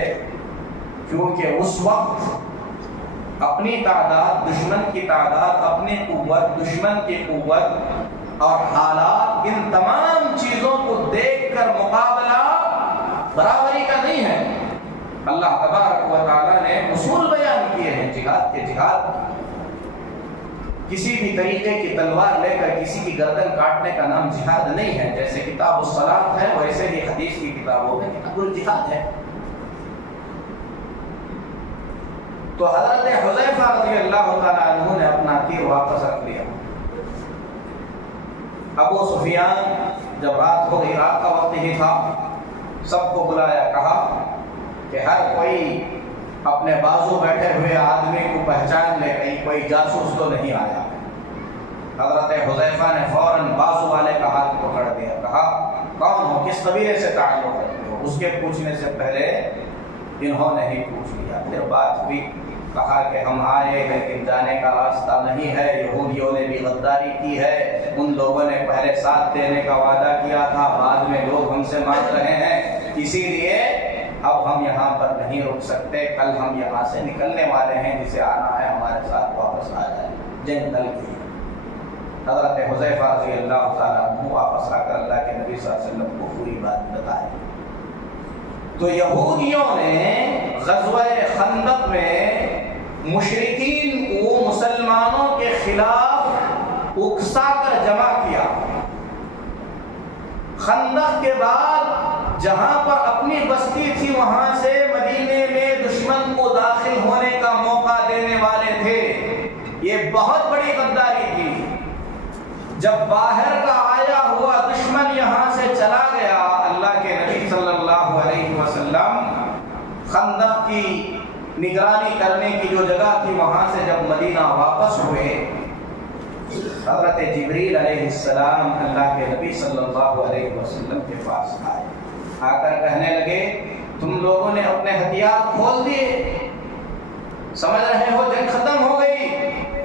کیونکہ اس وقت اپنی تعداد، دشمن کی تعداد، اپنی قوت، دشمن کی قوت اور حالات، ان تمام چیزوں کو دیکھ کر مقابلہ برابری کا نہیں ہے۔ اللہ تبارک و تعالیٰ نے اصول بیان کیے ہیں جہاد کے۔ جہاد کسی بھی طریقے کی تلوار لے کر کسی کی گردن کاٹنے کا نام جہاد نہیں ہے۔ جیسے کتاب الصلاۃ ہے ویسے ہی حدیث کی کتابوں میں کتاب الجہاد ہے۔ تو حضرت حذیفہ رضی اللہ تعالیٰ عنہ نے اپنا تیر واپس رکھ لیا۔ ابو سفیان جب رات ہو گئی، رات کا وقت ہی تھا، سب کو بلایا، کہا کہ ہر کوئی اپنے بازو بیٹھے ہوئے آدمی کو پہچان لے، کہیں کوئی جاسوس تو نہیں آیا۔ حضرت حذیفہ نے فوراً بازو والے کا ہاتھ پکڑ دیا، کہا کون ہو، کس قبیلے سے تعلق رکھتے ہو؟ اس کے پوچھنے سے پہلے انہوں نے ہی پوچھ لیا۔ پھر بات ہوئی، کہا کہ ہم آئے لیکن جانے کا راستہ نہیں ہے، یہودیوں نے بھی غداری کی ہے، ان لوگوں نے پہلے ساتھ دینے کا وعدہ کیا تھا، بعد میں لوگ ہم سے مانگ رہے ہیں، اسی لیے اب ہم یہاں پر نہیں رک سکتے، کل ہم یہاں سے نکلنے والے ہیں، جسے آنا ہے ہمارے ساتھ واپس آ جائے۔ جنگ ٹل گئی۔ حضرت حذیفہ رضی اللہ تعالیٰ عنہ واپس آ کر اللہ کے نبی صلی اللہ علیہ وسلم کو پوری بات بتائی۔ تو یہودیوں نے غزوہ خندق میں مشرکین کو مسلمانوں کے خلاف اکسا کر جمع کیا۔ خندق کے بعد جہاں پر اپنی بستی تھی وہاں سے مدینے میں دشمن کو داخل ہونے کا موقع دینے والے تھے۔ یہ بہت بڑی غداری تھی۔ جب باہر کا آیا ہوا دشمن یہاں سے چلا گیا، اللہ کے نبی صلی اللہ علیہ وسلم خندق کی نگرانی کرنے کی جو جگہ تھی وہاں سے جب مدینہ واپس ہوئے، حضرت جبریل علیہ السلام اللہ کے نبی صلی اللہ علیہ وسلم کے پاس آئے، آ کر کہنے لگے تم لوگوں نے اپنے ہتھیار کھول دیے، سمجھ رہے ہو جنگ ختم ہو گئی،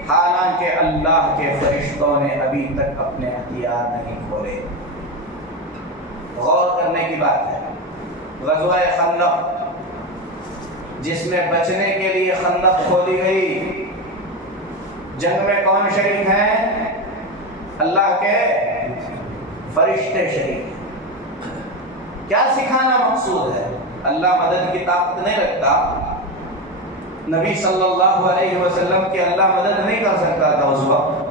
حالانکہ اللہ کے فرشتوں نے ابھی تک اپنے ہتھیار نہیں کھولے۔ غور کرنے کی بات ہے۔ غزوہ خندق جس میں بچنے کے لیے خندق کھولی گئی، جنگ میں کون شریک ہیں؟ اللہ کے فرشتے شریک ہیں۔ کیا سکھانا مقصود ہے؟ اللہ مدد کی طاقت نہیں رکھتا، نبی صلی اللہ علیہ وسلم کی اللہ مدد نہیں کر سکتا تھا اس وقت؟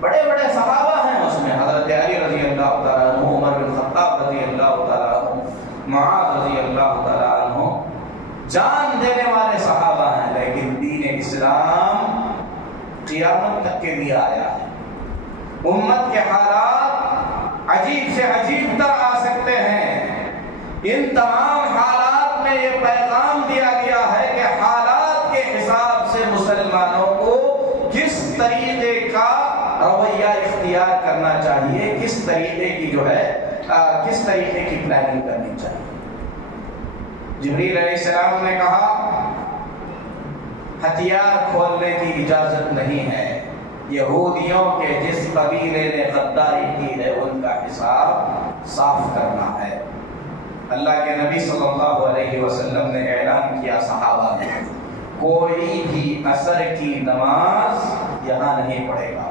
بڑے بڑے صحابہ ہیں اس میں، حضرت علی رضی اللہ تعالیٰ عنہ، عمر بن خطاب رضی اللہ تعالیٰ عنہ، معاذ رضی اللہ تعالیٰ عنہ، جان دینے والے صحابہ ہیں، لیکن دین اسلام قیامت تک کے لیے آیا ہے۔ امت کے حالات عجیب سے عجیب تر آ سکتے ہیں، ان تمام حالات میں یہ پیغام دیا گیا ہے کہ حالات کے حساب سے مسلمانوں کو کس طریقے کا رویہ اختیار کرنا چاہیے، کس طریقے کی کس طریقے کی پلاننگ کرنی چاہیے۔ جبریل علیہ السلام نے کہا ہتھیار کھولنے کی اجازت نہیں ہے، یہودیوں کے جس قبیلے نے غداری کی ہے ان کا حساب صاف کرنا ہے۔ اللہ کے نبی صلی اللہ علیہ وسلم نے اعلان کیا صحابہ نے، کوئی بھی عصر کی نماز یہاں نہیں پڑھے گا،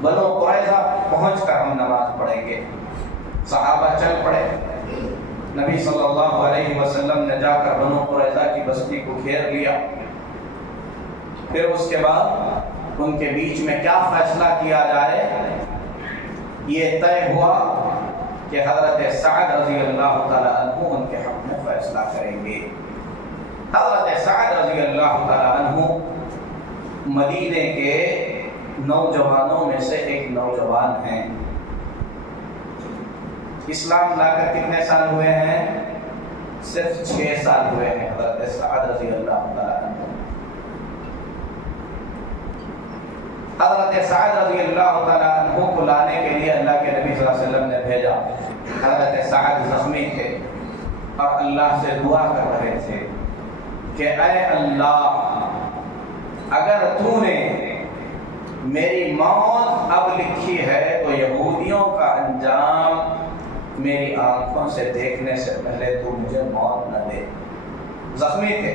بنو قریظہ پہنچ کر ہم نماز پڑھیں گے۔ صحابہ چل پڑے، نبی صلی اللہ علیہ وسلم نے جا کر بنو قریظہ کی بستی کو گھیر لیا۔ پھر اس کے بعد ان کے بیچ میں کیا فیصلہ کیا جائے، یہ طے ہوا کہ حضرت سعد رضی اللہ تعالیٰ عنہ ان کے حق میں فیصلہ کریں گے۔ حضرت سعد رضی اللہ تعالیٰ عنہ مدینے کے نوجوانوں میں سے ایک نوجوان ہیں۔ اسلام لا کر کتنے سال ہوئے ہیں؟ صرف 6 سال ہوئے ہیں حضرت سعد رضی اللہ تعالیٰ عنہ۔ حضرت سعد رضی اللہ تعالیٰ عنہ کو لانے کے لیے اللہ کے نبی صلی اللہ علیہ وسلم نے بھیجا۔ حضرت سعد زخمی تھے، اور اللہ سے دعا کر رہے تھے کہ اے اللہ، اگر تو نے میری موت اب لکھی ہے تو یہودیوں کا انجام میری آنکھوں سے دیکھنے سے پہلے تو مجھے موت نہ دے۔ زخمی تھے،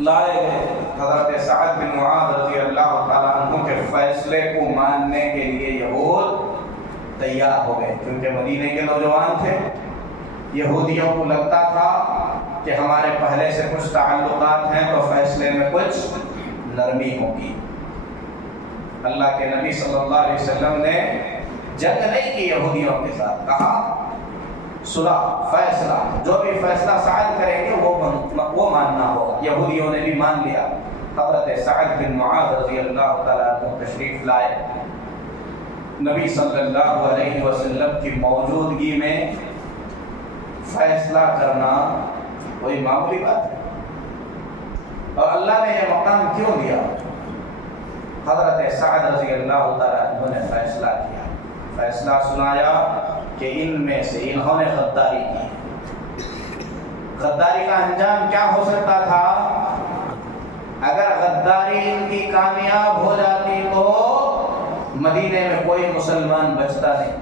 لائے گئے، حضرت سعد بن معاذ رضی اللہ تعالیٰ عنہ کے فیصلے کو ماننے کے لیے یہود تیار ہو گئے، کیونکہ مدینے کے نوجوان تھے۔ یہودیوں کو لگتا تھا کہ ہمارے پہلے سے کچھ تعلقات ہیں تو فیصلے میں کچھ نرمی ہوگی۔ اللہ کے نبی صلی اللہ علیہ وسلم نے جنگ نہیں کی یہودیوں کے ساتھ، کہا صلح، فیصلہ، جو بھی فیصلہ سعد کریں گے وہ ماننا ہوگا۔ یہودیوں نے بھی مان لیا۔ حضرت سعد بن معاذ رضی اللہ تعالیٰ عنہ تشریف لائے، نبی صلی اللہ علیہ وسلم کی موجودگی میں فیصلہ کرنا کوئی معمولی بات ہے، اور اللہ نے یہ مقام کیوں دیا؟ حضرت سعد رضی اللہ تعالیٰ عنہ نے فیصلہ کیا، فیصلہ سنایا کہ ان میں سے انہوں نے غداری کی۔ غداری کا انجام کیا ہو سکتا تھا؟ اگر غداری ان کی کامیاب ہو جاتی تو مدینے میں کوئی مسلمان بچتا نہیں۔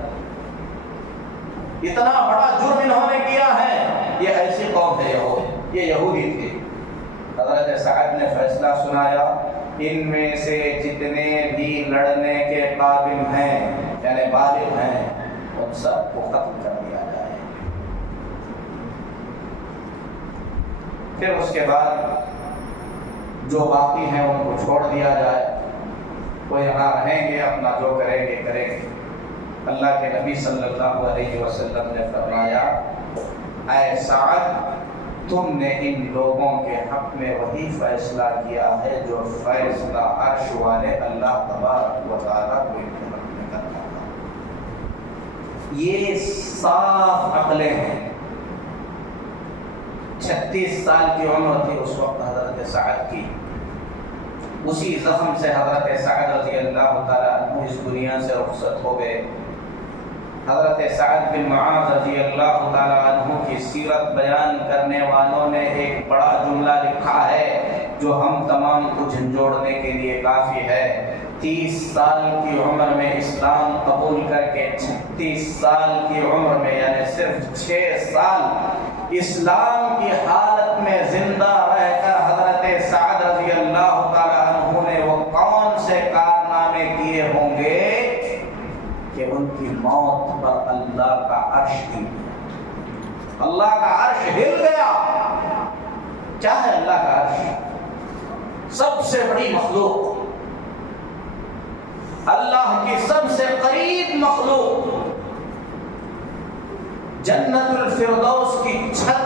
اتنا بڑا جرم انہوں نے کیا ہے، یہ ایسی قوم ہے یہود، یہ یہودی تھے۔ حضرت سعد نے فیصلہ سنایا، ان میں سے جتنے بھی لڑنے کے قابل ہیں یعنی بالغ ہیں ان سب کو ختم کر دیا جائے۔ پھر اس کے بعد جو باقی ہیں ان کو چھوڑ دیا جائے، وہ یہاں رہیں گے، اپنا جو کریں گے کریں گے۔ اللہ کے نبی صلی اللہ علیہ وسلم نے فرمایا، اے سعد، تم نے ان لوگوں کے حق میں وہی فیصلہ کیا ہے جو فیصلہ عرش والے اللہ تبارک و تعالیٰ کو ان کے حق میں کرنا تھا۔ یہ صاف عقلیں ہیں۔ 36 سال کی عمر تھی اس وقت حضرت سعد کی۔ اسی زخم سے حضرت سعد رضی اللہ تعالیٰ عنہ اس دنیا سے رخصت ہو گئے۔ حضرت سعد بن معاذ رضی اللہ تعالیٰ عنہ کی سیرت بیان کرنے والوں نے ایک بڑا جملہ لکھا ہے جو ہم تمام کو جھنجھوڑنے کے لیے کافی ہے۔ 30 سال کی عمر میں اسلام قبول کر کے 36 سال کی عمر میں یعنی صرف 6 سال اسلام کی حالت میں زندہ رہ کر حضرت سعد رضی اللہ تعالیٰ عنہ نے وہ کون سے کارنامے کیے ہوں گے کہ ان کی موت پر اللہ کا عرش ہل گیا۔ اللہ کا عرش ہل گیا۔ کیا ہے اللہ کا عرش؟ سب سے بڑی مخلوق، اللہ کی سب سے قریب مخلوق، جنت الفردوس کی چھت،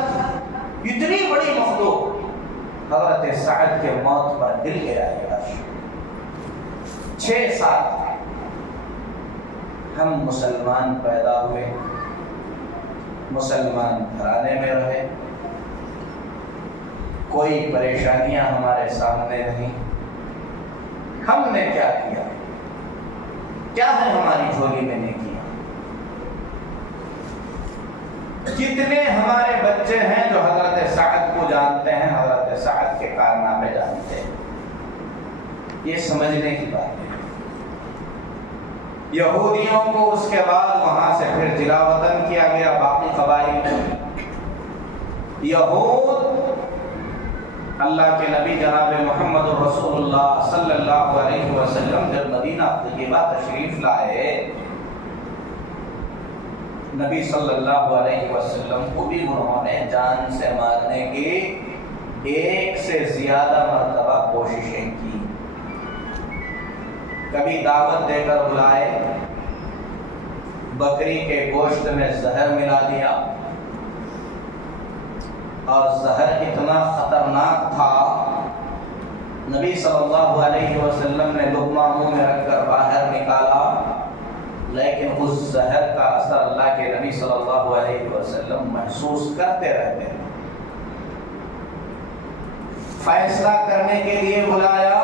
اتنی بڑی مخلوق، حضرت سعد کے موت پر ہل گیا ہے عرش۔ 6 سال ہم مسلمان پیدا ہوئے، مسلمان گھرانے میں رہے، کوئی پریشانیاں ہمارے سامنے نہیں۔ ہم نے کیا کیا؟ کیا ہے ہماری جھولی میں نیکیاں؟ کتنے ہمارے بچے ہیں جو حضرت سعد کو جانتے ہیں، حضرت سعد کے کارنامے جانتے ہیں؟ یہ سمجھنے کی بات ہے۔ یہودیوں کو اس کے بعد وہاں سے پھر جلا وطن کیا گیا، باقی قبائل۔ یہود اللہ کے نبی جناب محمد رسول اللہ صلی اللہ علیہ وسلم جب مدینہ طیبہ تشریف لائے، نبی صلی اللہ علیہ وسلم کو بھی انہوں نے جان سے مارنے کی 1 سے زیادہ مرتبہ کوششیں کی۔ کبھی دعوت دے کر بلائے، بکری کے گوشت میں زہر ملا دیا، اور زہر اتنا خطرناک تھا نبی صلی اللہ علیہ وسلم نے لقمہ منہ میں رکھ کر باہر نکالا، لیکن اس زہر کا اثر اللہ کے نبی صلی اللہ علیہ وسلم محسوس کرتے رہتے ہیں۔ فیصلہ کرنے کے لیے بلایا،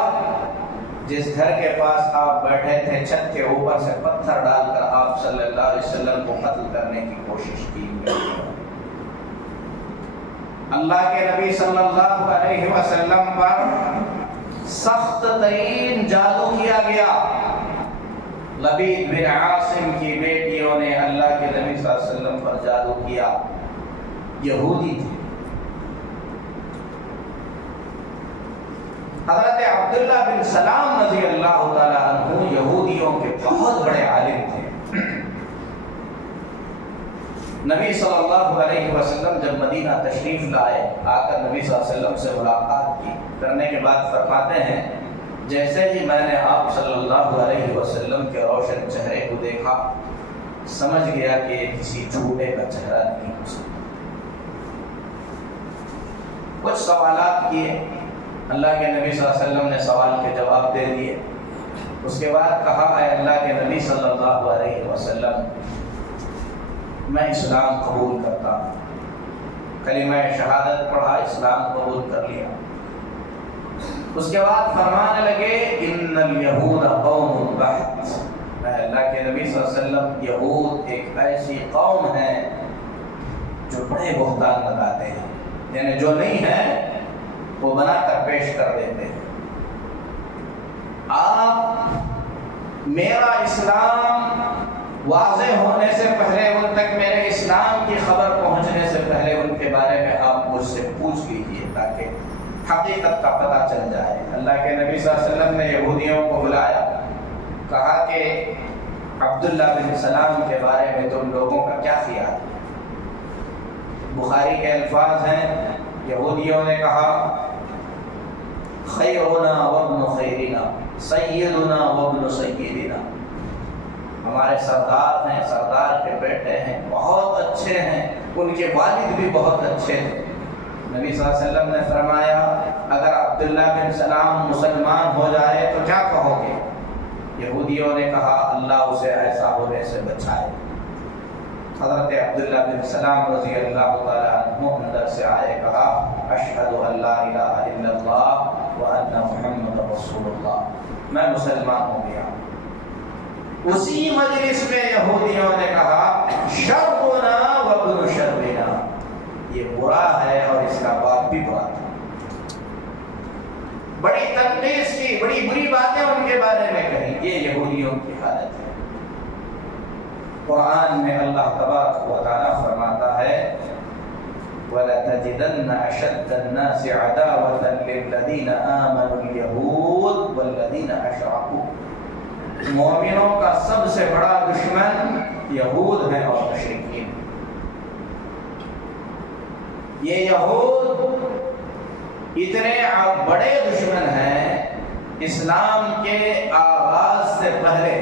جس گھر کے پاس آپ بیٹھے تھے چھت کے اوپر سے پتھر ڈال کر آپ صلی اللہ علیہ وسلم کو قتل کرنے کی کوشش کی گئی۔ اللہ کے نبی صلی اللہ علیہ وسلم پر سخت ترین جادو کیا گیا۔ لبید بن عاصم کی بیٹیوں نے اللہ کے نبی صلی اللہ علیہ وسلم پر جادو کیا، یہودی تھے۔ حضرت عبداللہ بن سلام رضی اللہ تعالیٰ عنہ یہودیوں کے بہت بڑے عالم تھے۔ نبی صلی اللہ علیہ وسلم جب مدینہ تشریف لائے، آ کر نبی صلی اللہ علیہ وسلم سے ملاقات کی، کرنے کے بعد فرماتے ہیں جیسے ہی میں نے آپ صلی اللہ علیہ وسلم کے روشن چہرے کو دیکھا، سمجھ گیا کہ یہ کسی جھوٹے کا چہرہ نہیں ہو سکتا۔ کچھ سوالات کیے، اللہ کے نبی صلی اللہ علیہ وسلم نے سوال کے جواب دے دیے۔ اس کے بعد کہا اے اللہ کے نبی صلی اللہ علیہ وسلم، میں اسلام قبول کرتا ہوں۔ کلمہ شہادت پڑھا، اسلام قبول کر لیا۔ اس کے بعد فرمانے لگے ان الیہود قوم بہت، اے اللہ کے نبی صلی اللہ علیہ وسلم، یہود ایک ایسی قوم ہے جو بڑے بہتان لگاتے ہیں، یعنی جو نہیں ہے وہ بنا کر پیش کر دیتے ہیں۔ آپ میرا اسلام واضح ہونے سے پہلے، ان تک میرے اسلام کی خبر پہنچنے سے پہلے ان کے بارے میں آپ مجھ سے پوچھ لیجیے تاکہ حقیقت کا پتہ چل جائے۔ اللہ کے نبی صلی اللہ علیہ وسلم نے یہودیوں کو بلایا، کہا کہ عبداللہ بن سلام کے بارے میں تم لوگوں کا کیا خیال ہے؟ بخاری کے الفاظ ہیں، یہودیوں نے کہا خیرنا وابن خیرنا، سیدنا وابن سیدنا، ہمارے سردار ہیں، سردار کے بیٹے ہیں، بہت اچھے ہیں، ان کے والد بھی بہت اچھے ہیں۔ نبی صلی اللہ علیہ وسلم نے فرمایا اگر عبداللہ بن سلام مسلمان ہو جائے تو کیا کہو گے؟ یہودیوں نے کہا اللہ اسے ایسا ہونے سے بچائے۔ حضرت عبداللہ بن سلام رضی اللہ تعالیٰ عنہ اندر سے آئے، کہا اشہد ان لا الہ الا اللہ وان محمد رسول اللہ، میں مسلمان ہو گیا۔ اسی مجلس میں یہودیوں نے کہا شرنا وابن شرنا، یہ برا ہے اور اس کا باپ بھی برا تھا۔ بڑی تنقید کی، بڑی بری باتیں ان کے بارے میں کہیں۔ یہ یہودیوں کی حالت ہے۔ قرآن میں اللہ تبارک و تعالیٰ فرماتا ہے وَلَتَجِدَنَّ أَشَدَّ النَّاسِ عَدَاوَةً لِلَّذِينَ آمَنُوا الْيَهُودَ وَالَّذِينَ أَشْرَكُوا، مومنوں کا سب سے بڑا دشمن یہود ہیں اور مشرکین۔ یہ یہود اتنے بڑے دشمن ہیں، اسلام کے آغاز سے پہلے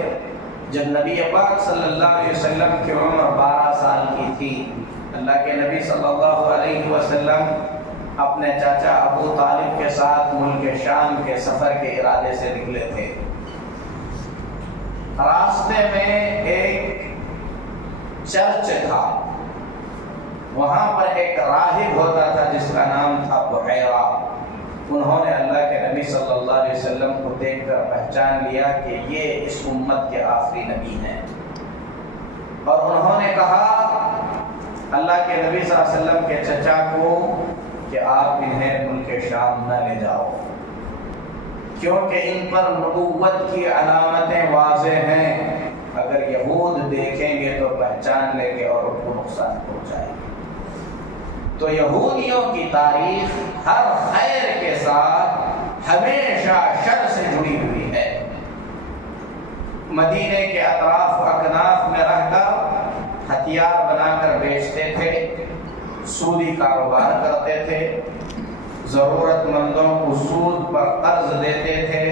جب نبی پاک صلی اللہ علیہ وسلم کی عمر 12 سال کی تھی، اللہ کے نبی صلی اللہ علیہ وسلم اپنے چاچا ابو طالب کے ساتھ ملک شام کے سفر کے ارادے سے نکلے تھے۔ راستے میں ایک چرچ تھا، وہاں پر ایک راہب ہوتا تھا جس کا نام تھا بحیرہ۔ انہوں نے اللہ کے نبی صلی اللہ علیہ وسلم کو دیکھ کر پہچان لیا کہ یہ اس امت کے آخری نبی ہیں، اور انہوں نے کہا اللہ کے نبی صلی اللہ علیہ وسلم کے چچا کو کہ آپ انہیں ملک شام نہ لے جاؤ، کیونکہ ان پر نبوت کی علامتیں واضح ہیں، اگر یہود دیکھیں گے تو پہچان لیں گے اور ان کو نقصان پہنچائیں گے۔ تو یہودیوں کی تاریخ ہر خیر کے ساتھ ہمیشہ شر سے جڑی ہوئی ہے۔ مدینے کے اطراف اکناف میں رہ کر ہتھیار بنا کر بیچتے تھے، سودی کاروبار کرتے تھے، ضرورت مندوں کو سود پر قرض دیتے تھے،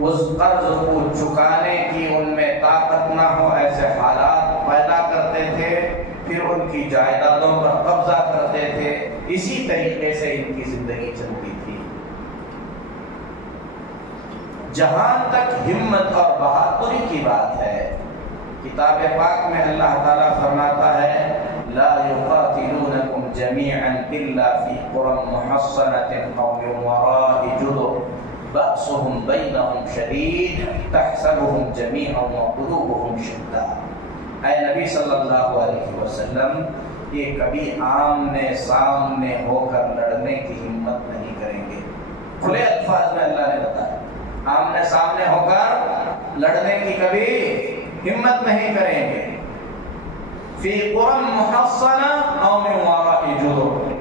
اس قرض کو چکانے کی ان میں طاقت نہ ہو ایسے حالات پیدا کرتے تھے، پھر ان کی جائیدادوں پر قبضہ کرتے تھے۔ اسی طریقے سے ان کی زندگی چلتی تھی۔ جہاں تک ہمت اور بہادری کی بات ہے، کتاب پاک میں اللہ تعالیٰ فرماتا ہے لا يقاتلونكم جميعا الا في قرى محصنة او من وراء جدر بأسهم بينهم شديد تحسبهم جميعا وقلوبهم شتى۔ اے نبی صلی اللہ علیہ وسلم، یہ کبھی آمنے سامنے ہو کر لڑنے کی ہمت نہیں کریں گے. کھلے الفاظ میں اللہ نے بتایا آمنے سامنے ہو کر لڑنے کی کبھی ہمت نہیں کریں گے. فی قرى محصنہ او من وراء جدر،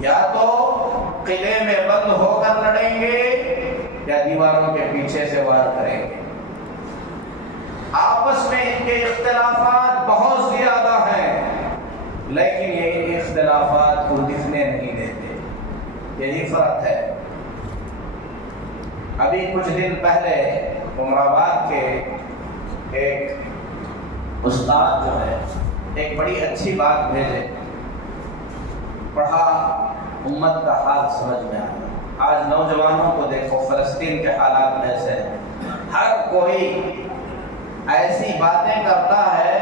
یا تو قلعے میں بند ہو کر لڑیں گے یا دیواروں کے پیچھے سے وار کریں گے. آپس میں ان کے اختلافات بہت زیادہ ہیں، لیکن یہ اختلافات کو دکھنے نہیں دیتے. یہی فرق ہے. ابھی کچھ دن پہلے عمر آباد کے ایک استاد جو ہے ایک بڑی اچھی بات بھیجے، پڑھا امت کا حال سمجھ میں آیا. آج نوجوانوں کو دیکھو، فلسطین کے حالات ایسے ہیں، ہر کوئی ایسی باتیں کرتا ہے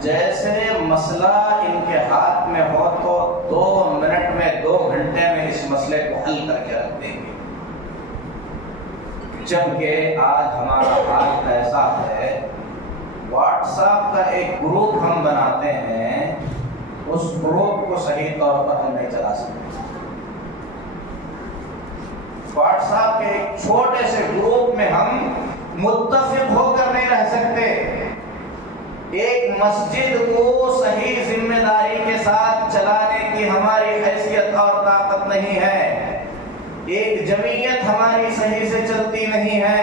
جیسے مسئلہ ان کے ہاتھ میں ہو تو 2 منٹ میں 2 گھنٹے میں اس مسئلے کو حل کر کے رکھ دیں گے. جبکہ آج ہمارا حال ایسا ہے، واٹس ایپ کا ایک گروپ ہم بناتے ہیں، اس گروپ کو صحیح طور پر ہم نہیں چلا سکتے. واٹس ایپ کے ایک چھوٹے سے گروپ میں ہم متفق ہو کر نہیں رہ سکتے. ایک مسجد کو صحیح ذمہ داری کے ساتھ چلانے کی ہماری حیثیت اور طاقت نہیں ہے. ایک جمعیت ہماری صحیح سے چلتی نہیں ہے.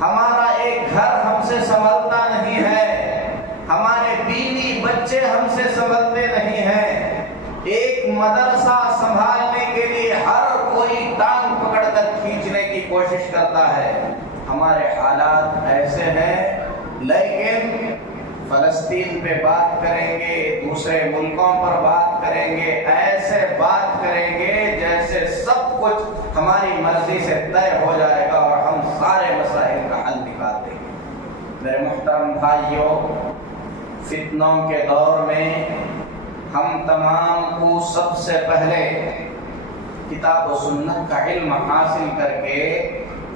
ہمارا ایک گھر ہم سے سنبھلتا نہیں ہے. ہمارے بیوی بچے ہم سے سنبھلتے نہیں ہیں. ایک مدرسہ سنبھالنے کے لیے ہر کوئی ٹانگ پکڑ کر کھینچنے کی کوشش کرتا ہے. ہمارے حالات ایسے ہیں. لیکن فلسطین پہ بات کریں گے، دوسرے ملکوں پر بات کریں گے، ایسے بات کریں گے جیسے سب کچھ ہماری مرضی سے طے ہو جائے گا اور ہم سارے مسائل کا حل نکال دیں گے. میرے محترم بھائیوں، فتنوں کے دور میں ہم تمام کو سب سے پہلے کتاب و سنت کا علم حاصل کر کے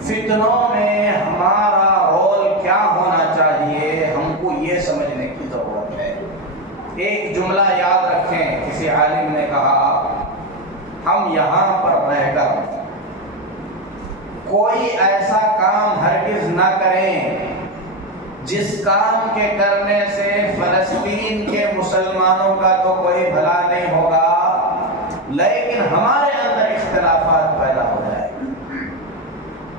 فتنوں میں ہمارا رول کیا ہونا چاہیے ہم کو یہ سمجھنے کی ضرورت ہے. ایک جملہ یاد رکھیں، کسی عالم نے کہا ہم یہاں پر رہ کر کوئی ایسا کام ہرگز نہ کریں جس کام کے کرنے سے فلسطین کے مسلمانوں کا تو کوئی بھلا نہیں ہوگا لیکن ہمارے اندر اختلافات پیدا ہو جائے.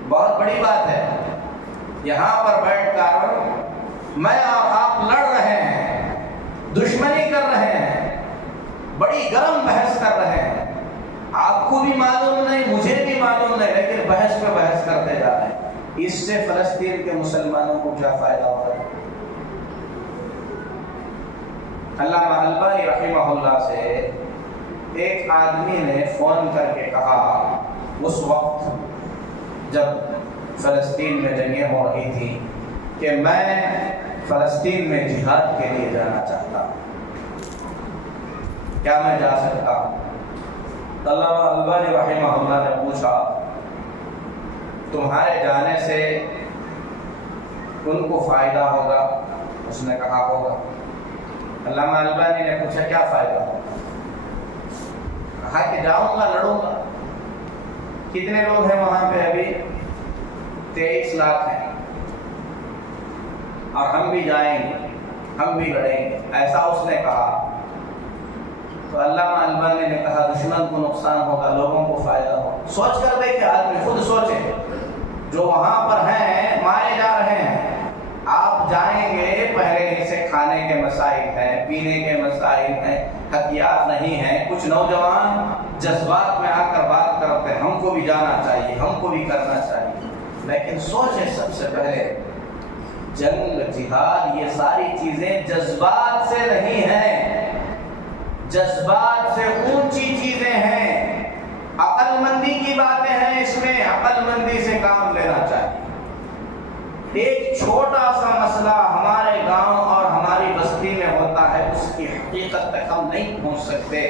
بہت بڑی بات ہے. یہاں پر بیٹھ کر میں اور آپ لڑ رہے ہیں، دشمنی کر رہے ہیں، بڑی گرم بحث کر رہے ہیں. آپ کو بھی معلوم نہیں، مجھے بھی معلوم نہیں، لیکن بحث پہ بحث کرتے جا رہے ہیں. اس سے فلسطین کے مسلمانوں کو کیا فائدہ ہو رہا ہے؟ علامہ البانی رحمہ اللہ سے ایک آدمی نے فون کر کے کہا، اس وقت جب فلسطین میں جنگیں ہو رہی تھی، کہ میں فلسطین میں جہاد کے لیے جانا چاہتا ہوں، کیا میں جا سکتا ہوں؟ علامہ البانی رحمہ اللہ نے پوچھا تمہارے جانے سے ان کو فائدہ ہوگا؟ اس نے کہا ہوگا. علامہ البانی نے پوچھا کیا فائدہ ہوگا؟ کہا کہ جاؤں گا، لڑوں گا. کتنے لوگ ہیں وہاں پہ؟ ابھی 23 لاکھ ہیں، اور ہم بھی جائیں گے، ہم بھی لڑیں گے، ایسا اس نے کہا. تو علامہ البانی نے کہا دشمن کو نقصان ہوگا، لوگوں کو فائدہ ہوگا. سوچ کر دیکھیں، آدمی خود سوچے. جو وہاں پر ہیں مارے جا رہے ہیں، آپ جائیں گے، پہلے ان سے کھانے کے مسائل ہیں، پینے کے مسائل ہیں، ہتھیار نہیں ہیں. کچھ نوجوان جذبات میں آ کر بات کرتے ہیں ہم کو بھی جانا چاہیے، ہم کو بھی کرنا چاہیے. لیکن سوچیں سب سے پہلے، جنگ، جہاد، یہ ساری چیزیں جذبات سے نہیں ہیں، جذبات سے اونچی چیزیں ہیں. عقل مندی کی باتیں ہیں، اس میں عقل مندی سے کام لینا چاہیے. ایک چھوٹا سا مسئلہ ہمارے گاؤں اور ہماری بستی میں ہوتا ہے، اس کی حقیقت تک ہم نہیں پہنچ سکتے.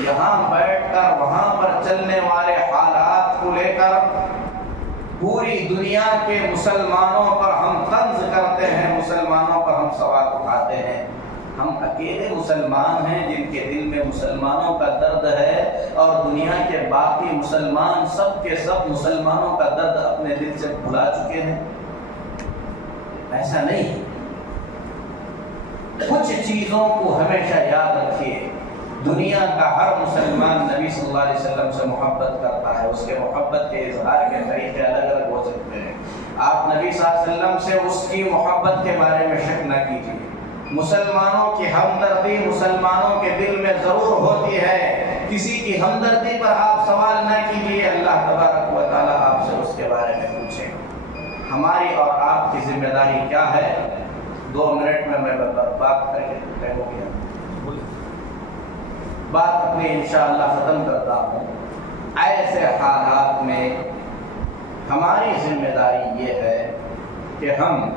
یہاں بیٹھ کر وہاں پر چلنے والے حالات کو لے کر پوری دنیا کے مسلمانوں پر ہم طنز کرتے ہیں، مسلمانوں پر ہم سوال اٹھاتے ہیں. ہم اکیلے مسلمان ہیں جن کے دل میں مسلمانوں کا درد ہے، اور دنیا کے باقی مسلمان سب کے سب مسلمانوں کا درد اپنے دل سے بھلا چکے ہیں؟ ایسا نہیں۔ کچھ چیزوں کو ہمیشہ یاد رکھیے، دنیا کا ہر مسلمان نبی صلی اللہ علیہ وسلم سے محبت کرتا ہے، اس کے محبت کے اظہار کے طریقے الگ الگ ہو سکتے ہیں۔ آپ نبی صلی اللہ علیہ وسلم سے اس کی محبت کے بارے میں شک نہ کیجیے۔ مسلمانوں کی ہمدردی مسلمانوں کے دل میں ضرور ہوتی ہے، کسی کی ہمدردی پر آپ سوال نہ کیجیے، اللہ تبارک و تعالیٰ آپ سے اس کے بارے میں پوچھیں۔ ہماری اور آپ کی ذمہ داری کیا ہے؟ 2 منٹ میں بات کر کے ہو گیا، بات اپنی انشاءاللہ ختم کرتا ہوں۔ ایسے حالات میں ہماری ذمہ داری یہ ہے کہ ہم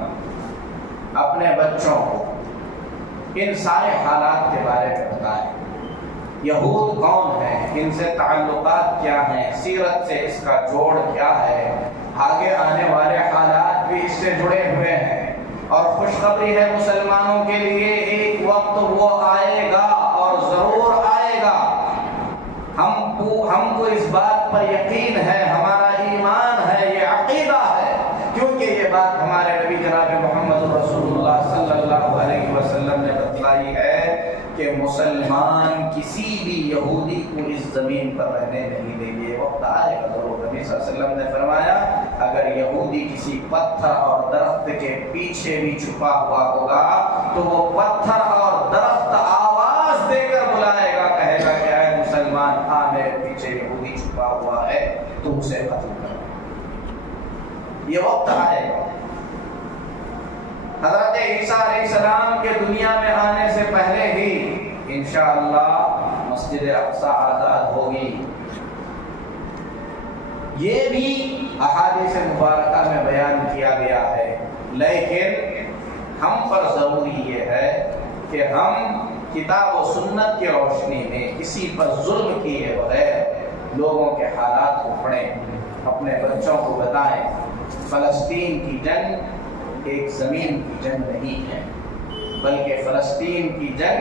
اپنے بچوں کو ان سارے حالات کے بارے میں بتائیں۔ یہود کون ہیں، ان سے تعلقات کیا ہیں، سیرت سے اس کا جوڑ کیا ہے، آگے آنے والے حالات بھی اس سے جڑے ہوئے ہیں، اور خوشخبری ہے مسلمانوں کے لیے، ایک وقت وہ آئے گا اور ضرور آئے گا۔ ہم کو اس بات پر یقین ہے، ہمارا ایمان ہے، یہ عقیدہ ہے، کیونکہ یہ بات ہمارے نبی جناب محمد رسول اللہ صلی اللہ علیہ وسلم نے بتلائی ہے کہ مسلمان کسی بھی یہودی کو اس زمین پر رہنے نہیں دیں گے، وقت آئے گا ضرور۔ نبی صلی اللہ علیہ وسلم نے فرمایا اگر یہودی کسی پتھر اور درخت کے پیچھے بھی چھپا ہوا ہوگا تو وہ پتھر اور درخت آواز دے کر بلائے گا، کہے گا کہ اے مسلمان آ، میرے پیچھے یہودی چھپا ہوا ہے، تم اسے قتل کرو۔ یہ وقت آئے گا۔ حضرت عیسیٰ علیہ السلام کے دنیا میں آنے سے پہلے ہی انشاءاللہ مسجد اقصی آزاد ہوگی۔ یہ بھی احادیث مبارکہ میں بیان کیا گیا ہے، لیکن ہم پر ضروری یہ ہے کہ ہم کتاب و سنت کی روشنی میں کسی پر ظلم کیے بغیر لوگوں کے حالات کو پڑھیں، اپنے بچوں کو بتائیں۔ فلسطین کی جنگ ایک زمین کی جنگ نہیں ہے، بلکہ فلسطین کی جنگ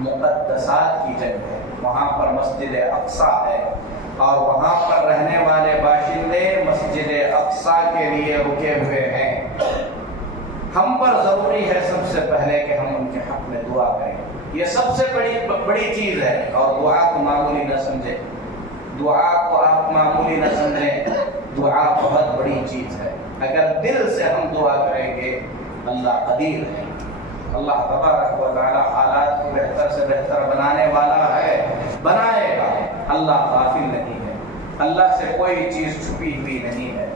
مقدسات کی جنگ ہے۔ وہاں پر مسجد اقصی ہے، اور وہاں پر رہنے والے باشندے مسجد اقصی کے لیے رکے ہوئے ہیں۔ ہم پر ضروری ہے سب سے پہلے کہ ہم ان کے حق میں دعا کریں، یہ سب سے بڑی چیز ہے، اور دعا کو معمولی نہ سمجھیں، دعا کو آپ معمولی نہ سمجھیں، دعا بہت بڑی چیز ہے۔ اگر دل سے ہم دعا کریں گے اللہ قدیر ہے، اللہ تبارک و تعالی حالات کو بہتر سے بہتر بنانے والا ہے، بنائے گا۔ اللہ غافل نہیں ہے، اللہ سے کوئی چیز چھپی ہوئی نہیں ہے،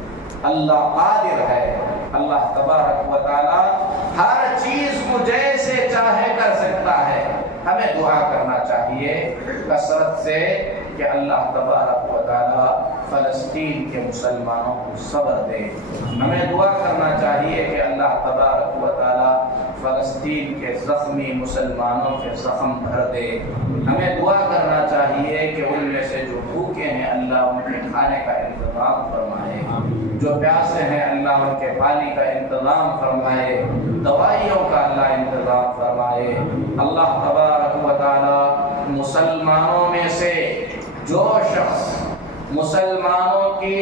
اللہ قادر ہے، اللہ تبارک و تعالی ہر چیز کو جیسے چاہے کر سکتا ہے۔ ہمیں دعا کرنا چاہیے کثرت سے کہ اللہ تبارک و تعالی فلسطین کے مسلمانوں کو صبر دے۔ ہمیں دعا کرنا چاہیے کہ اللہ تبارک و تعالی فلسطین کے زخمی مسلمانوں کے زخم بھر دے۔ ہمیں دعا کرنا چاہیے کہ ان میں سے جو بھوکے ہیں اللہ ان کے کھانے کا انتظام فرمائے، جو پیاسے ہیں اللہ ان کے پانی کا انتظام فرمائے، دوائیوں کا اللہ انتظام فرمائے۔ اللہ تبارک و تعالی مسلمانوں میں سے جو شخص مسلمانوں کی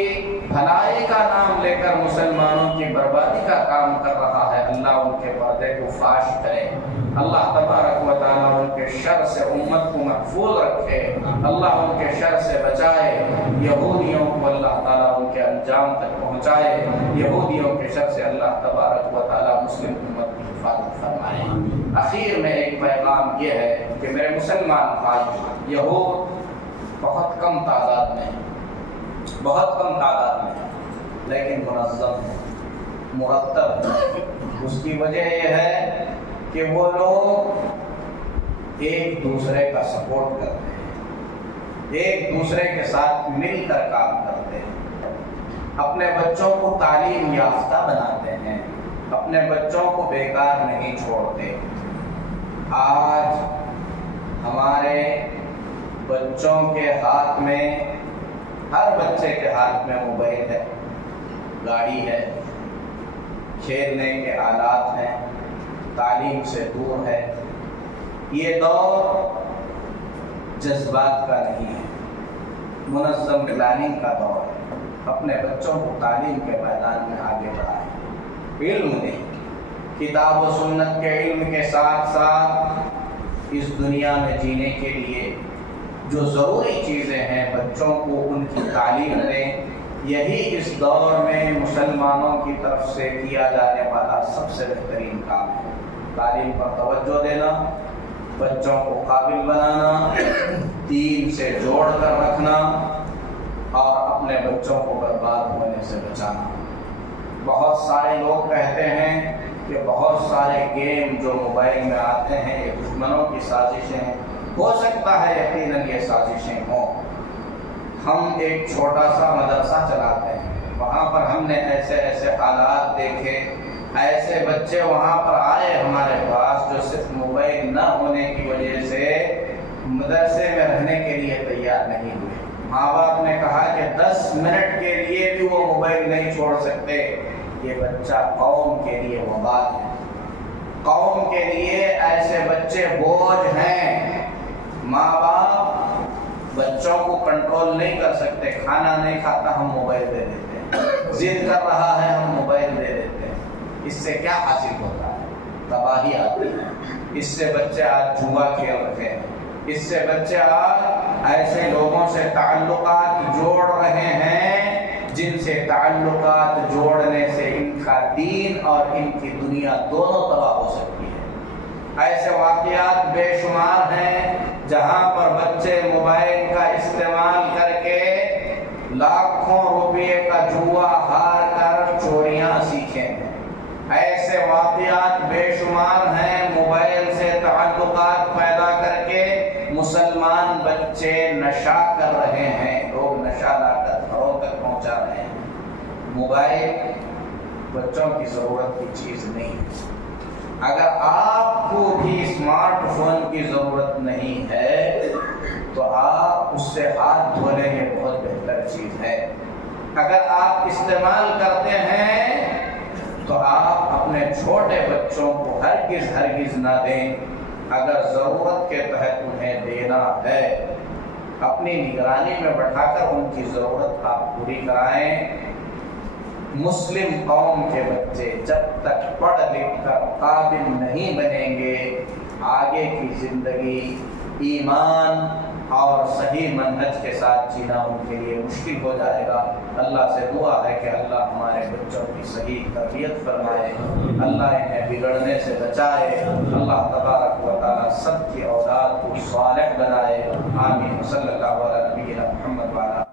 بھلائی کا نام لے کر مسلمانوں کی بربادی کا کام کر رہا ہے، اللہ ان کے پردے کو فاش کرے، اللہ تبارک و تعالیٰ ان کے شر سے امت کو محفوظ رکھے، اللہ ان کے شر سے بچائے، یہودیوں کو اللہ تعالیٰ ان کے انجام تک پہنچائے، یہودیوں کے شر سے اللہ تبارک و تعالیٰ مسلم امت کی حفاظت فرمائے۔ اخیر میں ایک پیغام یہ ہے کہ میرے مسلمان بھائی، یہود بہت کم تعداد میں ہیں، بہت کم تعداد میں ہے، لیکن منظم ہے، مرتب ہے۔ اس کی وجہ یہ ہے کہ وہ لوگ ایک دوسرے کا سپورٹ کرتے ہیں، ایک دوسرے کے ساتھ مل کر کام کرتے ہیں، اپنے بچوں کو تعلیم یافتہ بناتے ہیں، اپنے بچوں کو بیکار نہیں چھوڑتے۔ آج ہمارے بچوں کے ہاتھ میں، ہر بچے کے ہاتھ میں موبائل ہے، گاڑی ہے، کھیلنے کے آلات ہیں، تعلیم سے دور ہے، یہ دور جذبات کا نہیں ہے، منظم پلاننگ کا دور ہے۔ اپنے بچوں کو تعلیم کے میدان میں آگے بڑھائیں، علم دیں، کتاب و سنت کے علم کے ساتھ ساتھ اس دنیا میں جینے کے لیے جو ضروری چیزیں ہیں بچوں کو ان کی تعلیم دیں۔ یہی اس دور میں مسلمانوں کی طرف سے کیا جانے والا سب سے بہترین کام ہے۔ تعلیم پر توجہ دینا، بچوں کو قابل بنانا، دین سے جوڑ کر رکھنا اور اپنے بچوں کو برباد ہونے سے بچانا۔ بہت سارے لوگ کہتے ہیں کہ بہت سارے گیم جو موبائل میں آتے ہیں یہ دشمنوں کی سازشیں ہیں۔ ہو سکتا ہے یقیناً یہ سازشیں ہوں۔ ہم ایک چھوٹا سا مدرسہ چلاتے ہیں، وہاں پر ہم نے ایسے حالات دیکھے، ایسے بچے وہاں پر آئے ہمارے پاس جو صرف موبائل نہ ہونے کی وجہ سے مدرسے میں رہنے کے لیے تیار نہیں ہوئے۔ ماں باپ نے کہا کہ 10 منٹ کے لیے بھی وہ موبائل نہیں چھوڑ سکتے۔ یہ بچہ قوم کے لیے وبال ہے، قوم کے لیے ایسے بچے بوجھ ہیں۔ ماں باپ بچوں کو کنٹرول نہیں کر سکتے، کھانا نہیں کھاتا ہم موبائل دے دیتے ہیں، ضد کر رہا ہے ہم موبائل دے دیتے ہیں۔ اس سے کیا حاصل ہوتا ہے؟ تباہی آتی ہے۔ اس سے بچے آج جوا کھیل رہے ہیں، اس سے بچے آج ایسے لوگوں سے تعلقات جوڑ رہے ہیں جن سے تعلقات جوڑنے سے ان کا دین اور ان کی دنیا دونوں تباہ ہو سکتی ہے۔ ایسے واقعات بے شمار ہیں جہاں پر بچے موبائل کا استعمال کر کے لاکھوں روپے کا جوا ہار کر چوریاں سیکھے ہیں۔ ایسے واقعات بے شمار ہیں، موبائل سے تعلقات پیدا کر کے مسلمان بچے نشہ کر رہے ہیں، لوگ نشہ لا کر گھروں تک پہنچا رہے ہیں۔ موبائل بچوں کی ضرورت کی چیز نہیں ہے۔ اگر آپ کو بھی اسمارٹ فون کی ضرورت نہیں ہے تو آپ اس سے ہاتھ دھو لیں، یہ بہت بہتر چیز ہے۔ اگر آپ استعمال کرتے ہیں تو آپ اپنے چھوٹے بچوں کو ہرگز نہ دیں۔ اگر ضرورت کے تحت انہیں دینا ہے، اپنی نگرانی میں بٹھا کر ان کی ضرورت آپ پوری کرائیں۔ مسلم قوم کے بچے جب تک پڑھ لکھ کر قابل نہیں بنیں گے، آگے کی زندگی ایمان اور صحیح منہج کے ساتھ جینا ان کے لیے مشکل ہو جائے گا۔ اللہ سے دعا ہے کہ اللہ ہمارے بچوں کی صحیح تربیت فرمائے، اللہ انہیں بگڑنے سے بچائے، اللہ تبارک و تعالی سب کی اولاد کو صالح بنائے۔ آمین۔ صلی اللہ علیہ نبینا محمد وعلی